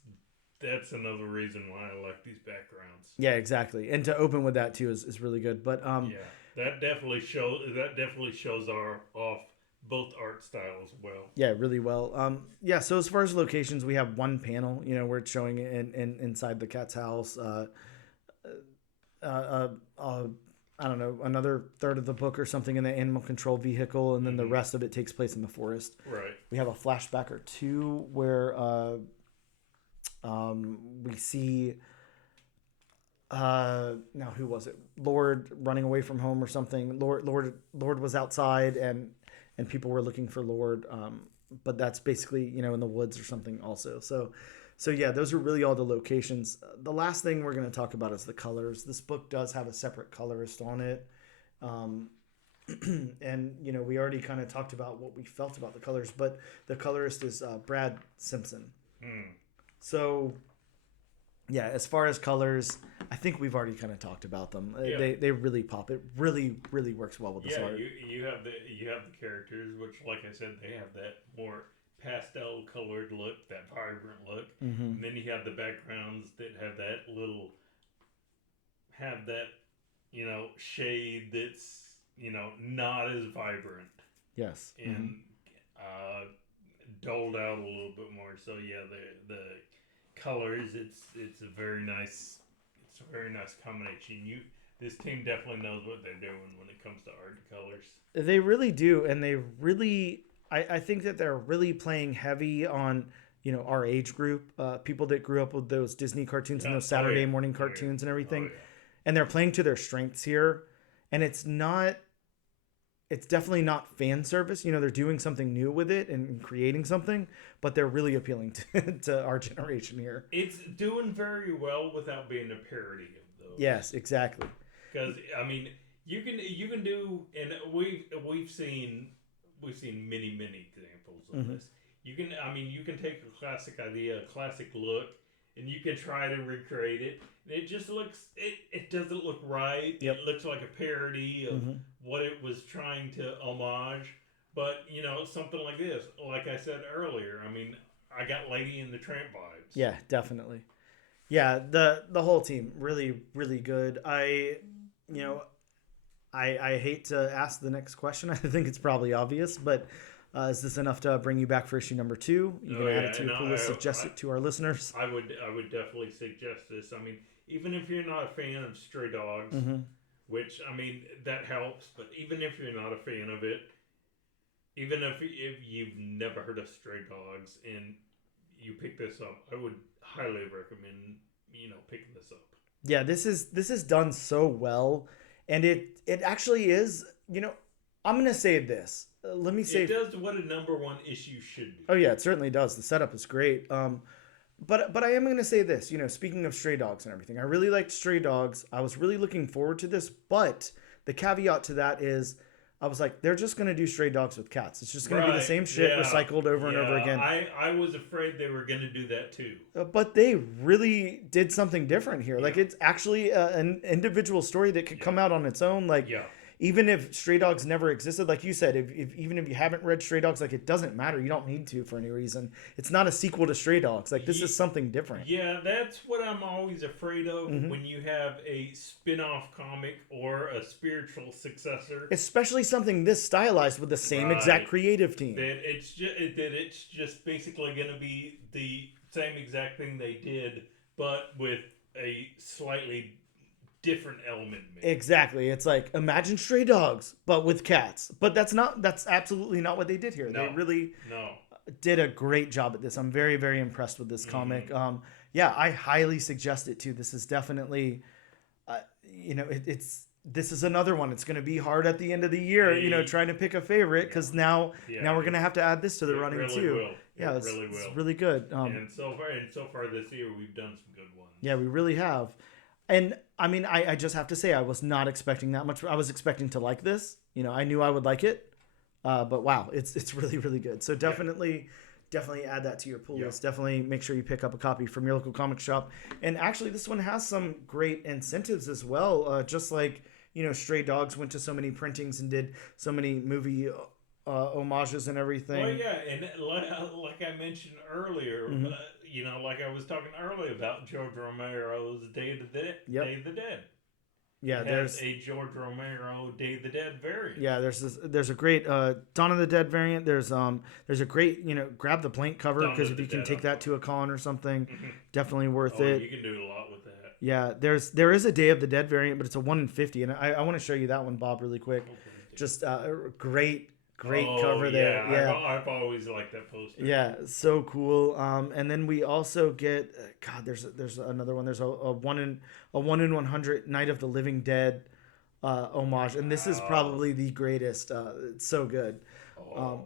another reason why I like these backgrounds. Yeah, exactly. And to open with that too is really good. But that definitely shows off both art styles well. Yeah, really well. So as far as locations, we have one panel, where it's showing inside the cat's house. I don't know, another third of the book or something in the animal control vehicle, and then the rest of it takes place in the forest. Right. We have a flashback or two where we see now who was it? Lord running away from home or something. Lord was outside and people were looking for Lord, but that's basically in the woods or something also. So yeah, those are really all the locations. The last thing we're going to talk about is the colors. This book does have a separate colorist on it, and we already kind of talked about what we felt about the colors, but the colorist is Brad Simpson. So yeah, as far as colors, I think we've already kind of talked about them. Yeah. They really pop. It really, really works well with the art. You have the characters, which, like I said, they have that more pastel colored look, that vibrant look, and then you have the backgrounds that have that shade that's not as vibrant. Yes, and doled out a little bit more. So yeah, the colors, it's a very nice combination. This team definitely knows what they're doing when it comes to art and colors. They really do, and they really I think that they're really playing heavy on our age group, people that grew up with those Disney cartoons and those Saturday morning cartoons and everything, and they're playing to their strengths here. And it's definitely not fan service. They're doing something new with it and creating something, but they're really appealing to our generation here. It's doing very well without being a parody of those. Yes, exactly. Because I mean, you can do, and we've seen many examples of this. You can take a classic idea, a classic look, and you can try to recreate it. It just looks, it doesn't look right. Yep. It looks like a parody of what it was trying to homage. But, something like this, like I said earlier, I mean, I got Lady and the Tramp vibes. Yeah, definitely. Yeah, the whole team, really, really good. I hate to ask the next question. I think it's probably obvious, but is this enough to bring you back for issue number 2? You can add it to your pool, suggest it to our listeners. I would definitely suggest this. I mean, even if you're not a fan of stray dogs, which, I mean, that helps, but even if you're not a fan of it, even if you've never heard of stray dogs and you pick this up, I would highly recommend, picking this up. Yeah, this is done so well, and it actually is. I'm gonna say this. Let me say. It does what a number one issue should do. Oh yeah, it certainly does. The setup is great. But I am going to say this, speaking of Stray Dogs and everything, I really liked Stray Dogs. I was really looking forward to this, but the caveat to that is I was like, they're just going to do Stray Dogs with cats. It's just going to be the same shit recycled over and over again. I was afraid they were going to do that too. But they really did something different here. Like, it's actually an individual story that could come out on its own. Like, even if Stray Dogs never existed, like you said, even if you haven't read Stray Dogs, like, it doesn't matter. You don't need to for any reason. It's not a sequel to Stray Dogs. Like, this is something different. Yeah, that's what I'm always afraid of when you have a spin-off comic or a spiritual successor. Especially something this stylized with the same exact creative team. That it's just basically going to be the same exact thing they did, but with a slightly different element. Maybe. Exactly. It's like, imagine Stray Dogs, but with cats. But that's absolutely not what they did here. They really did a great job at this. I'm very, very impressed with this comic. I highly suggest it too. This is definitely, this is another one. It's going to be hard at the end of the year, trying to pick a favorite, because now we're going to have to add this to the running really too. Will. Yeah, it's really good. And so far this year, we've done some good ones. Yeah, we really have. And I mean, I just have to say, I was not expecting that much. I was expecting to like this. I knew I would like it. But wow, it's really, really good. So definitely add that to your pull list. Definitely make sure you pick up a copy from your local comic shop. And actually, this one has some great incentives as well. Just like, Stray Dogs went to so many printings and did so many movie homages and everything. Well, yeah, and like I mentioned earlier, like I was talking earlier about George Romero's Day of the Dead. Day of the Dead. Yeah, there's a George Romero Day of the Dead variant. Yeah, there's a great Dawn of the Dead variant. There's a great grab the blank cover, because if you can take that to a con or something, definitely worth it. You can do a lot with that. Yeah, there is a Day of the Dead variant, but it's a 1 in 50, and I want to show you that one, Bob, really quick. Just great cover there. Yeah, I've always liked that poster. Yeah, so cool. And then we also get there's another one. There's a 1 in 100 Night of the Living Dead homage, and this is probably the greatest. It's so good. Wow.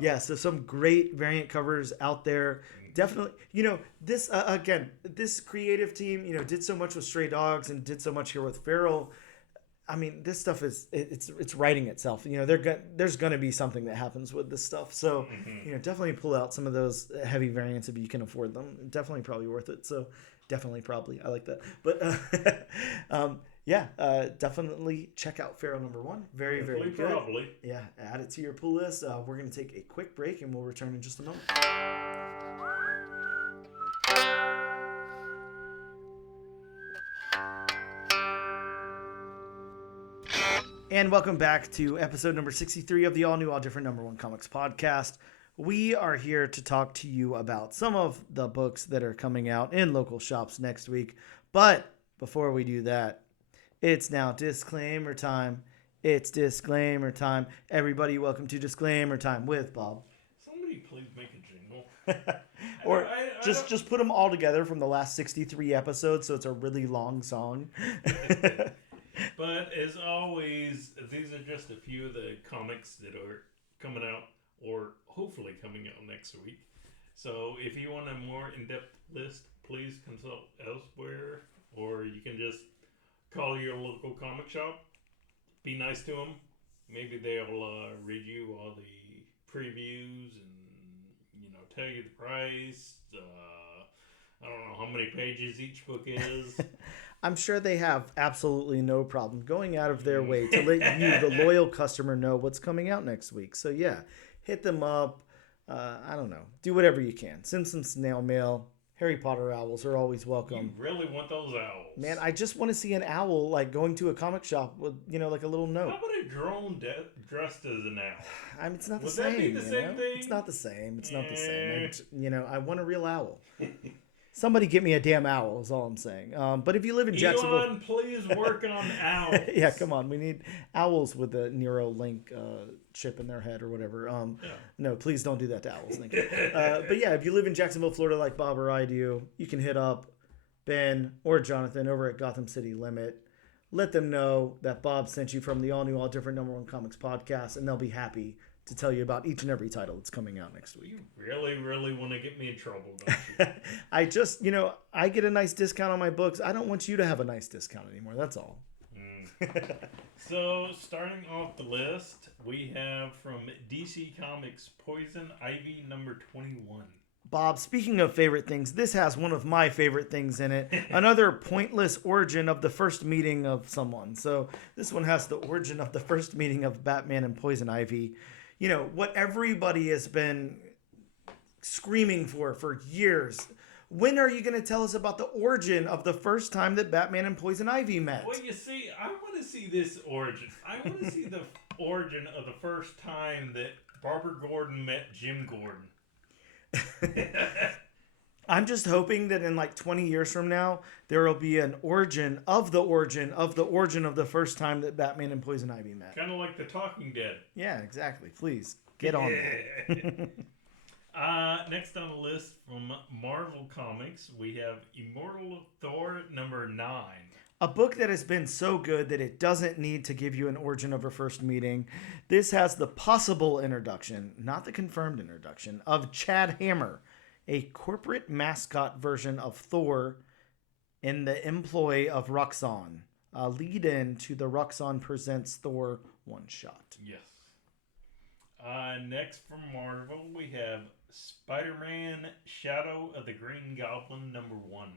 Yeah, so some great variant covers out there. Definitely, this again, this creative team, did so much with Stray Dogs and did so much here with Feral. I mean, this stuff it's writing itself. There's going to be something that happens with this stuff. So, definitely pull out some of those heavy variants if you can afford them. Definitely probably worth it. So, probably. I like that. But, definitely check out Feral #1. Very, very good. Probably. Yeah, add it to your pull list. We're going to take a quick break, and we'll return in just a moment. And welcome back to episode number 63 of the all-new, all-different #1 Comics podcast. We are here to talk to you about some of the books that are coming out in local shops next week. But before we do that, it's now disclaimer time. It's disclaimer time. Everybody, welcome to disclaimer time with Bob. Somebody please make a jingle. Or just put them all together from the last 63 episodes, so it's a really long song. But as always, these are just a few of the comics that are coming out, or hopefully coming out next week. So if you want a more in-depth list, please consult elsewhere, or you can just call your local comic shop. Be nice to them. Maybe they'll read you all the previews and tell you the price. I don't know how many pages each book is. I'm sure they have absolutely no problem going out of their way to let you, the loyal customer, know what's coming out next week. So yeah, hit them up. I don't know. Do whatever you can. Send some snail mail. Harry Potter owls are always welcome. You really want those owls. Man, I just want to see an owl going to a comic shop with, like a little note. How about a drone dressed as an owl? I mean, it's not the Would same. That be the same thing? It's not the same. It's not the same. And, I want a real owl. Somebody get me a damn owl is all I'm saying. But if you live in Jacksonville... Elon, please work on owls. Yeah, come on. We need owls with the Neuralink chip in their head or whatever. No, please don't do that to owls. Thank you. But yeah, if you live in Jacksonville, Florida like Bob or I do, you can hit up Ben, or Jonathan over at Gotham City Limit. Let them know that Bob sent you from the all new, all different number one comics podcast, and they'll be happy to tell you about each and every title that's coming out next week. You really, really want to get me in trouble, don't you? I just, I get a nice discount on my books. I don't want you to have a nice discount anymore. That's all. So, starting off the list, we have from DC Comics Poison Ivy number 21. Bob, speaking of favorite things, this has one of my favorite things in it. Another pointless origin of the first meeting of someone. So this one has the origin of the first meeting of Batman and Poison Ivy. What everybody has been screaming for years. When are you going to tell us about the origin of the first time that Batman and Poison Ivy met? Well, you see, I want to see this origin. I want to see the origin of the first time that Barbara Gordon met Jim Gordon. I'm just hoping that in 20 years from now, there will be an origin of the origin of the origin of the first time that Batman and Poison Ivy met. Kind of like The Talking Dead. Yeah, exactly. Please, get on that. Next on the list from Marvel Comics, we have Immortal Thor number 9. A book that has been so good that it doesn't need to give you an origin of a first meeting. This has the possible introduction, not the confirmed introduction, of Chad Hammer, a corporate mascot version of Thor in the employ of Roxxon. A lead-in to the Roxxon Presents Thor one-shot. Yes. Next from Marvel, we have Spider-Man Shadow of the Green Goblin number 1.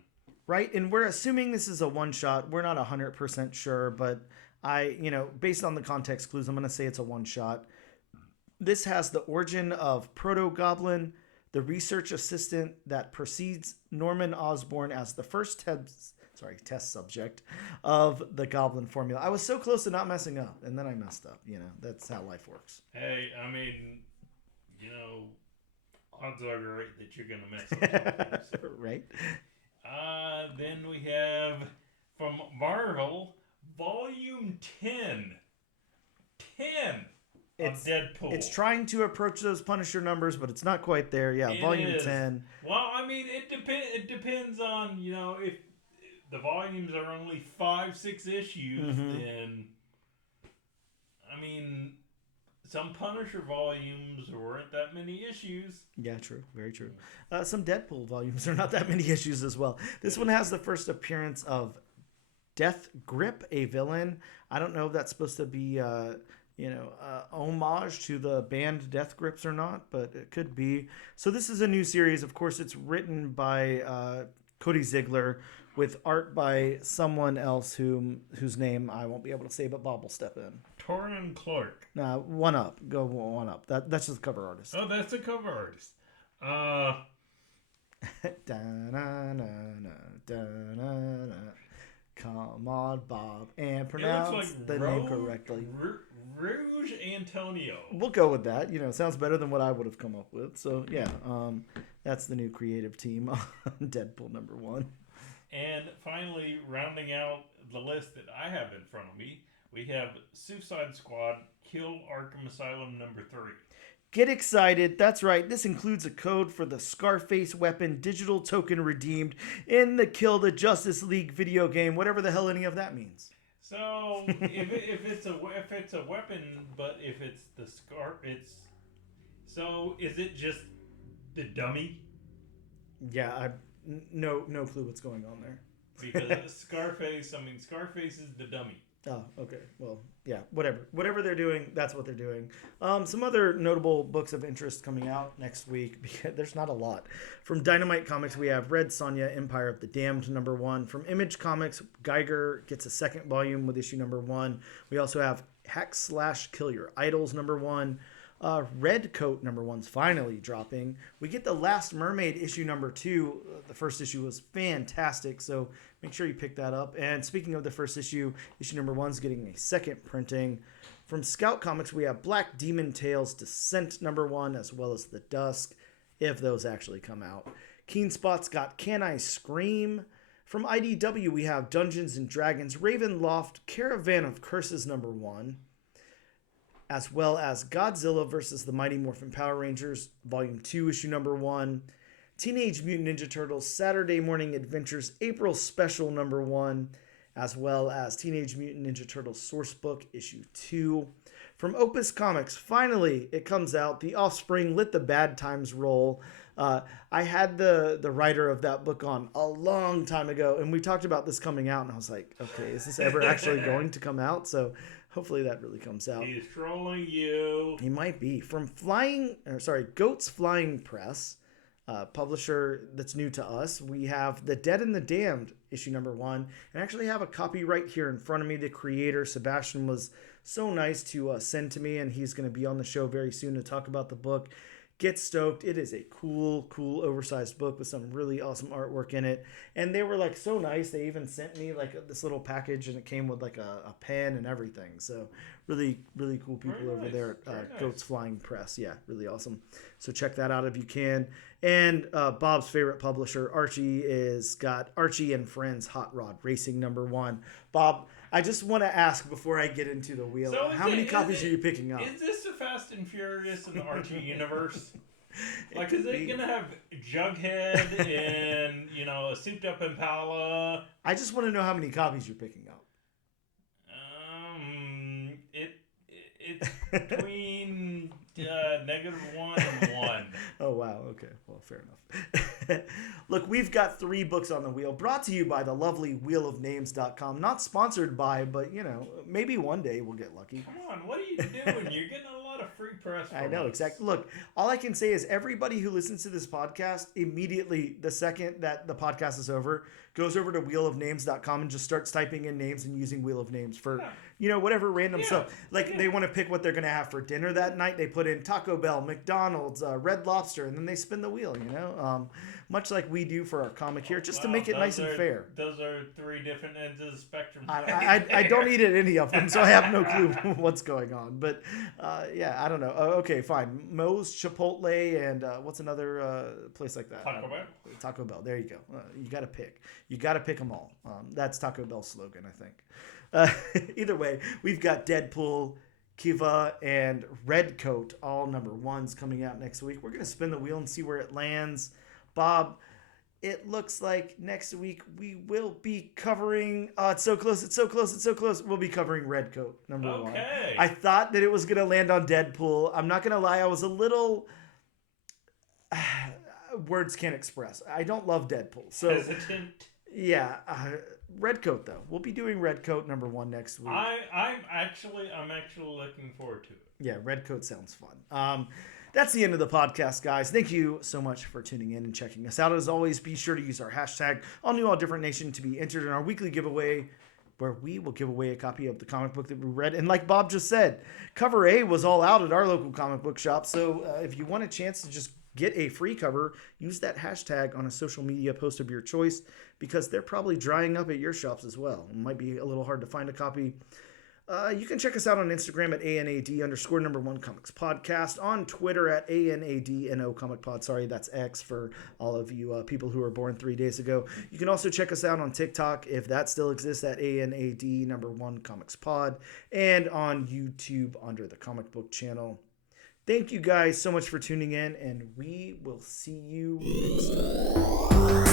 Right, and we're assuming this is a one-shot. We're not 100% sure, but based on the context clues, I'm going to say it's a one-shot. This has the origin of Proto-Goblin, the research assistant that precedes Norman Osborn as the first test subject of the Goblin formula. I was so close to not messing up, and then I messed up. That's how life works. Hey, I mean, odds are great that you're going to mess up. Right. Then we have from Marvel, Volume 10. 10 of Deadpool. It's trying to approach those Punisher numbers, but it's not quite there. Yeah, Volume 10. Well, I mean, it depends on, if the volumes are only 5-6 issues, then, I mean, some Punisher volumes weren't that many issues. Yeah, true. Very true. Some Deadpool volumes are not that many issues as well. This one has the first appearance of Death Grip, a villain. I don't know if that's supposed to be, homage to the band Death Grips or not, but it could be. So this is a new series. Of course, it's written by Cody Ziegler with art by someone else whose name I won't be able to say, but Bob will step in. Torrin Clark. One up. Go one up. That's just the cover artist. Oh, that's the cover artist. Come on, Bob, and pronounce the name correctly. Rouge Antonio. We'll go with that. Sounds better than what I would have come up with. So yeah, that's the new creative team on Deadpool number 1. And finally, rounding out the list that I have in front of me, we have Suicide Squad Kill Arkham Asylum number 3. Get excited. That's right. This includes a code for the Scarface weapon digital token redeemed in the Kill the Justice League video game, whatever the hell any of that means. So if it's a weapon, but if it's the so is it just the dummy? Yeah, no clue what's going on there. Because Scarface is the dummy. Oh, okay. Well, yeah, whatever they're doing, that's what they're doing. Some other notable books of interest coming out next week, because there's not a lot. From Dynamite Comics, we have Red Sonja, Empire of the Damned, number 1. From Image Comics, Geiger gets a second volume with issue number 1. We also have Hack/Kill Your Idols, number 1. Red Coat number 1's finally dropping. We get The Last Mermaid issue number 2. The first issue was fantastic, so make sure you pick that up. And speaking of the first issue number 1's getting a second printing. From Scout Comics, we have Black Demon Tales Descent number 1, as well as The Dusk, if those actually come out. Keen Spot's got Can I Scream? From IDW, we have Dungeons and Dragons Ravenloft Caravan of Curses number 1. As well as Godzilla vs. the Mighty Morphin Power Rangers, Volume 2, issue number 1. Teenage Mutant Ninja Turtles Saturday Morning Adventures April Special #1, as well as Teenage Mutant Ninja Turtles Sourcebook Issue 2. From Opus Comics, finally, it comes out. The Offspring Let the Bad Times Roll. I had the writer of that book on a long time ago, and we talked about this coming out, and I was like, okay, is this ever actually going to come out? So hopefully that really comes out. He's trolling you. He might be. From Goat's Flying Press, publisher that's new to us, we have The Dead and the Damned, issue #1, and I actually have a copy right here in front of me. The creator, Sebastian, was so nice to send to me, and he's going to be on the show very soon to talk about the book. Get stoked. It is a cool, oversized book with some really awesome artwork in it. And they were like so nice. They even sent me like this little package, and it came with like a pen and everything. So really, really cool people over there at Goat's Flying Press. Yeah, really awesome. So check that out if you can. And Bob's favorite publisher, Archie, is got Archie and Friends Hot Rod Racing #1. Bob, I just want to ask before I get into the wheel, so how many copies are you picking up? Is this a Fast and Furious in the Archie universe? Like, is it going to have Jughead and, a souped-up Impala? I just want to know how many copies you're picking up. It's between -1 and 1. Oh, wow. Okay. Well, fair enough. Look, we've got 3 books on the wheel, brought to you by the lovely wheelofnames.com. Not sponsored by, but, maybe one day we'll get lucky. Come on, what are you doing? You're getting a lot of free press from I know, us. exactly. Look, all I can say is everybody who listens to this podcast, immediately, the second that the podcast is over, goes over to wheelofnames.com and just starts typing in names and using Wheel of Names for, whatever random stuff. Like, they want to pick what they're going to have for dinner that night. They put in Taco Bell, McDonald's, Red Lobster, and then they spin the wheel, much like we do for our comic here, just to make it nice and fair. Those are 3 different ends of the spectrum. I don't eat at any of them, so I have no clue what's going on. But, I don't know. Okay, fine. Moe's, Chipotle, and what's another place like that? Taco Bell. Taco Bell. There you go. You got to pick. You got to pick them all. That's Taco Bell's slogan, I think. Either way, we've got Deadpool, Kiva, and Redcoat, all #1s coming out next week. We're going to spin the wheel and see where it lands. Bob, it looks like next week we will be covering... it's so close, it's so close, it's so close. We'll be covering Redcoat, #1. I thought that it was going to land on Deadpool. I'm not going to lie, I was a little... words can't express. I don't love Deadpool. So hesitant. Yeah. Redcoat, though. We'll be doing Redcoat #1 next week. I'm actually looking forward to it. Yeah, Redcoat sounds fun. That's the end of the podcast, guys. Thank you so much for tuning in and checking us out. As always, be sure to use our hashtag #AllNewAllDifferentNation to be entered in our weekly giveaway, where we will give away a copy of the comic book that we read. And like Bob just said, cover A was all out at our local comic book shop. So if you want a chance to just get a free cover, use that hashtag on a social media post of your choice, because they're probably drying up at your shops as well. It might be a little hard to find a copy. You can check us out on Instagram at ANAD_1 Comics Podcast, on Twitter at ANADNO Comic Pod. Sorry, that's X for all of you people who were born 3 days ago. You can also check us out on TikTok, if that still exists, at ANAD1 Comics Pod, and on YouTube under the Comic Book Channel. Thank you guys so much for tuning in, and we will see you next time.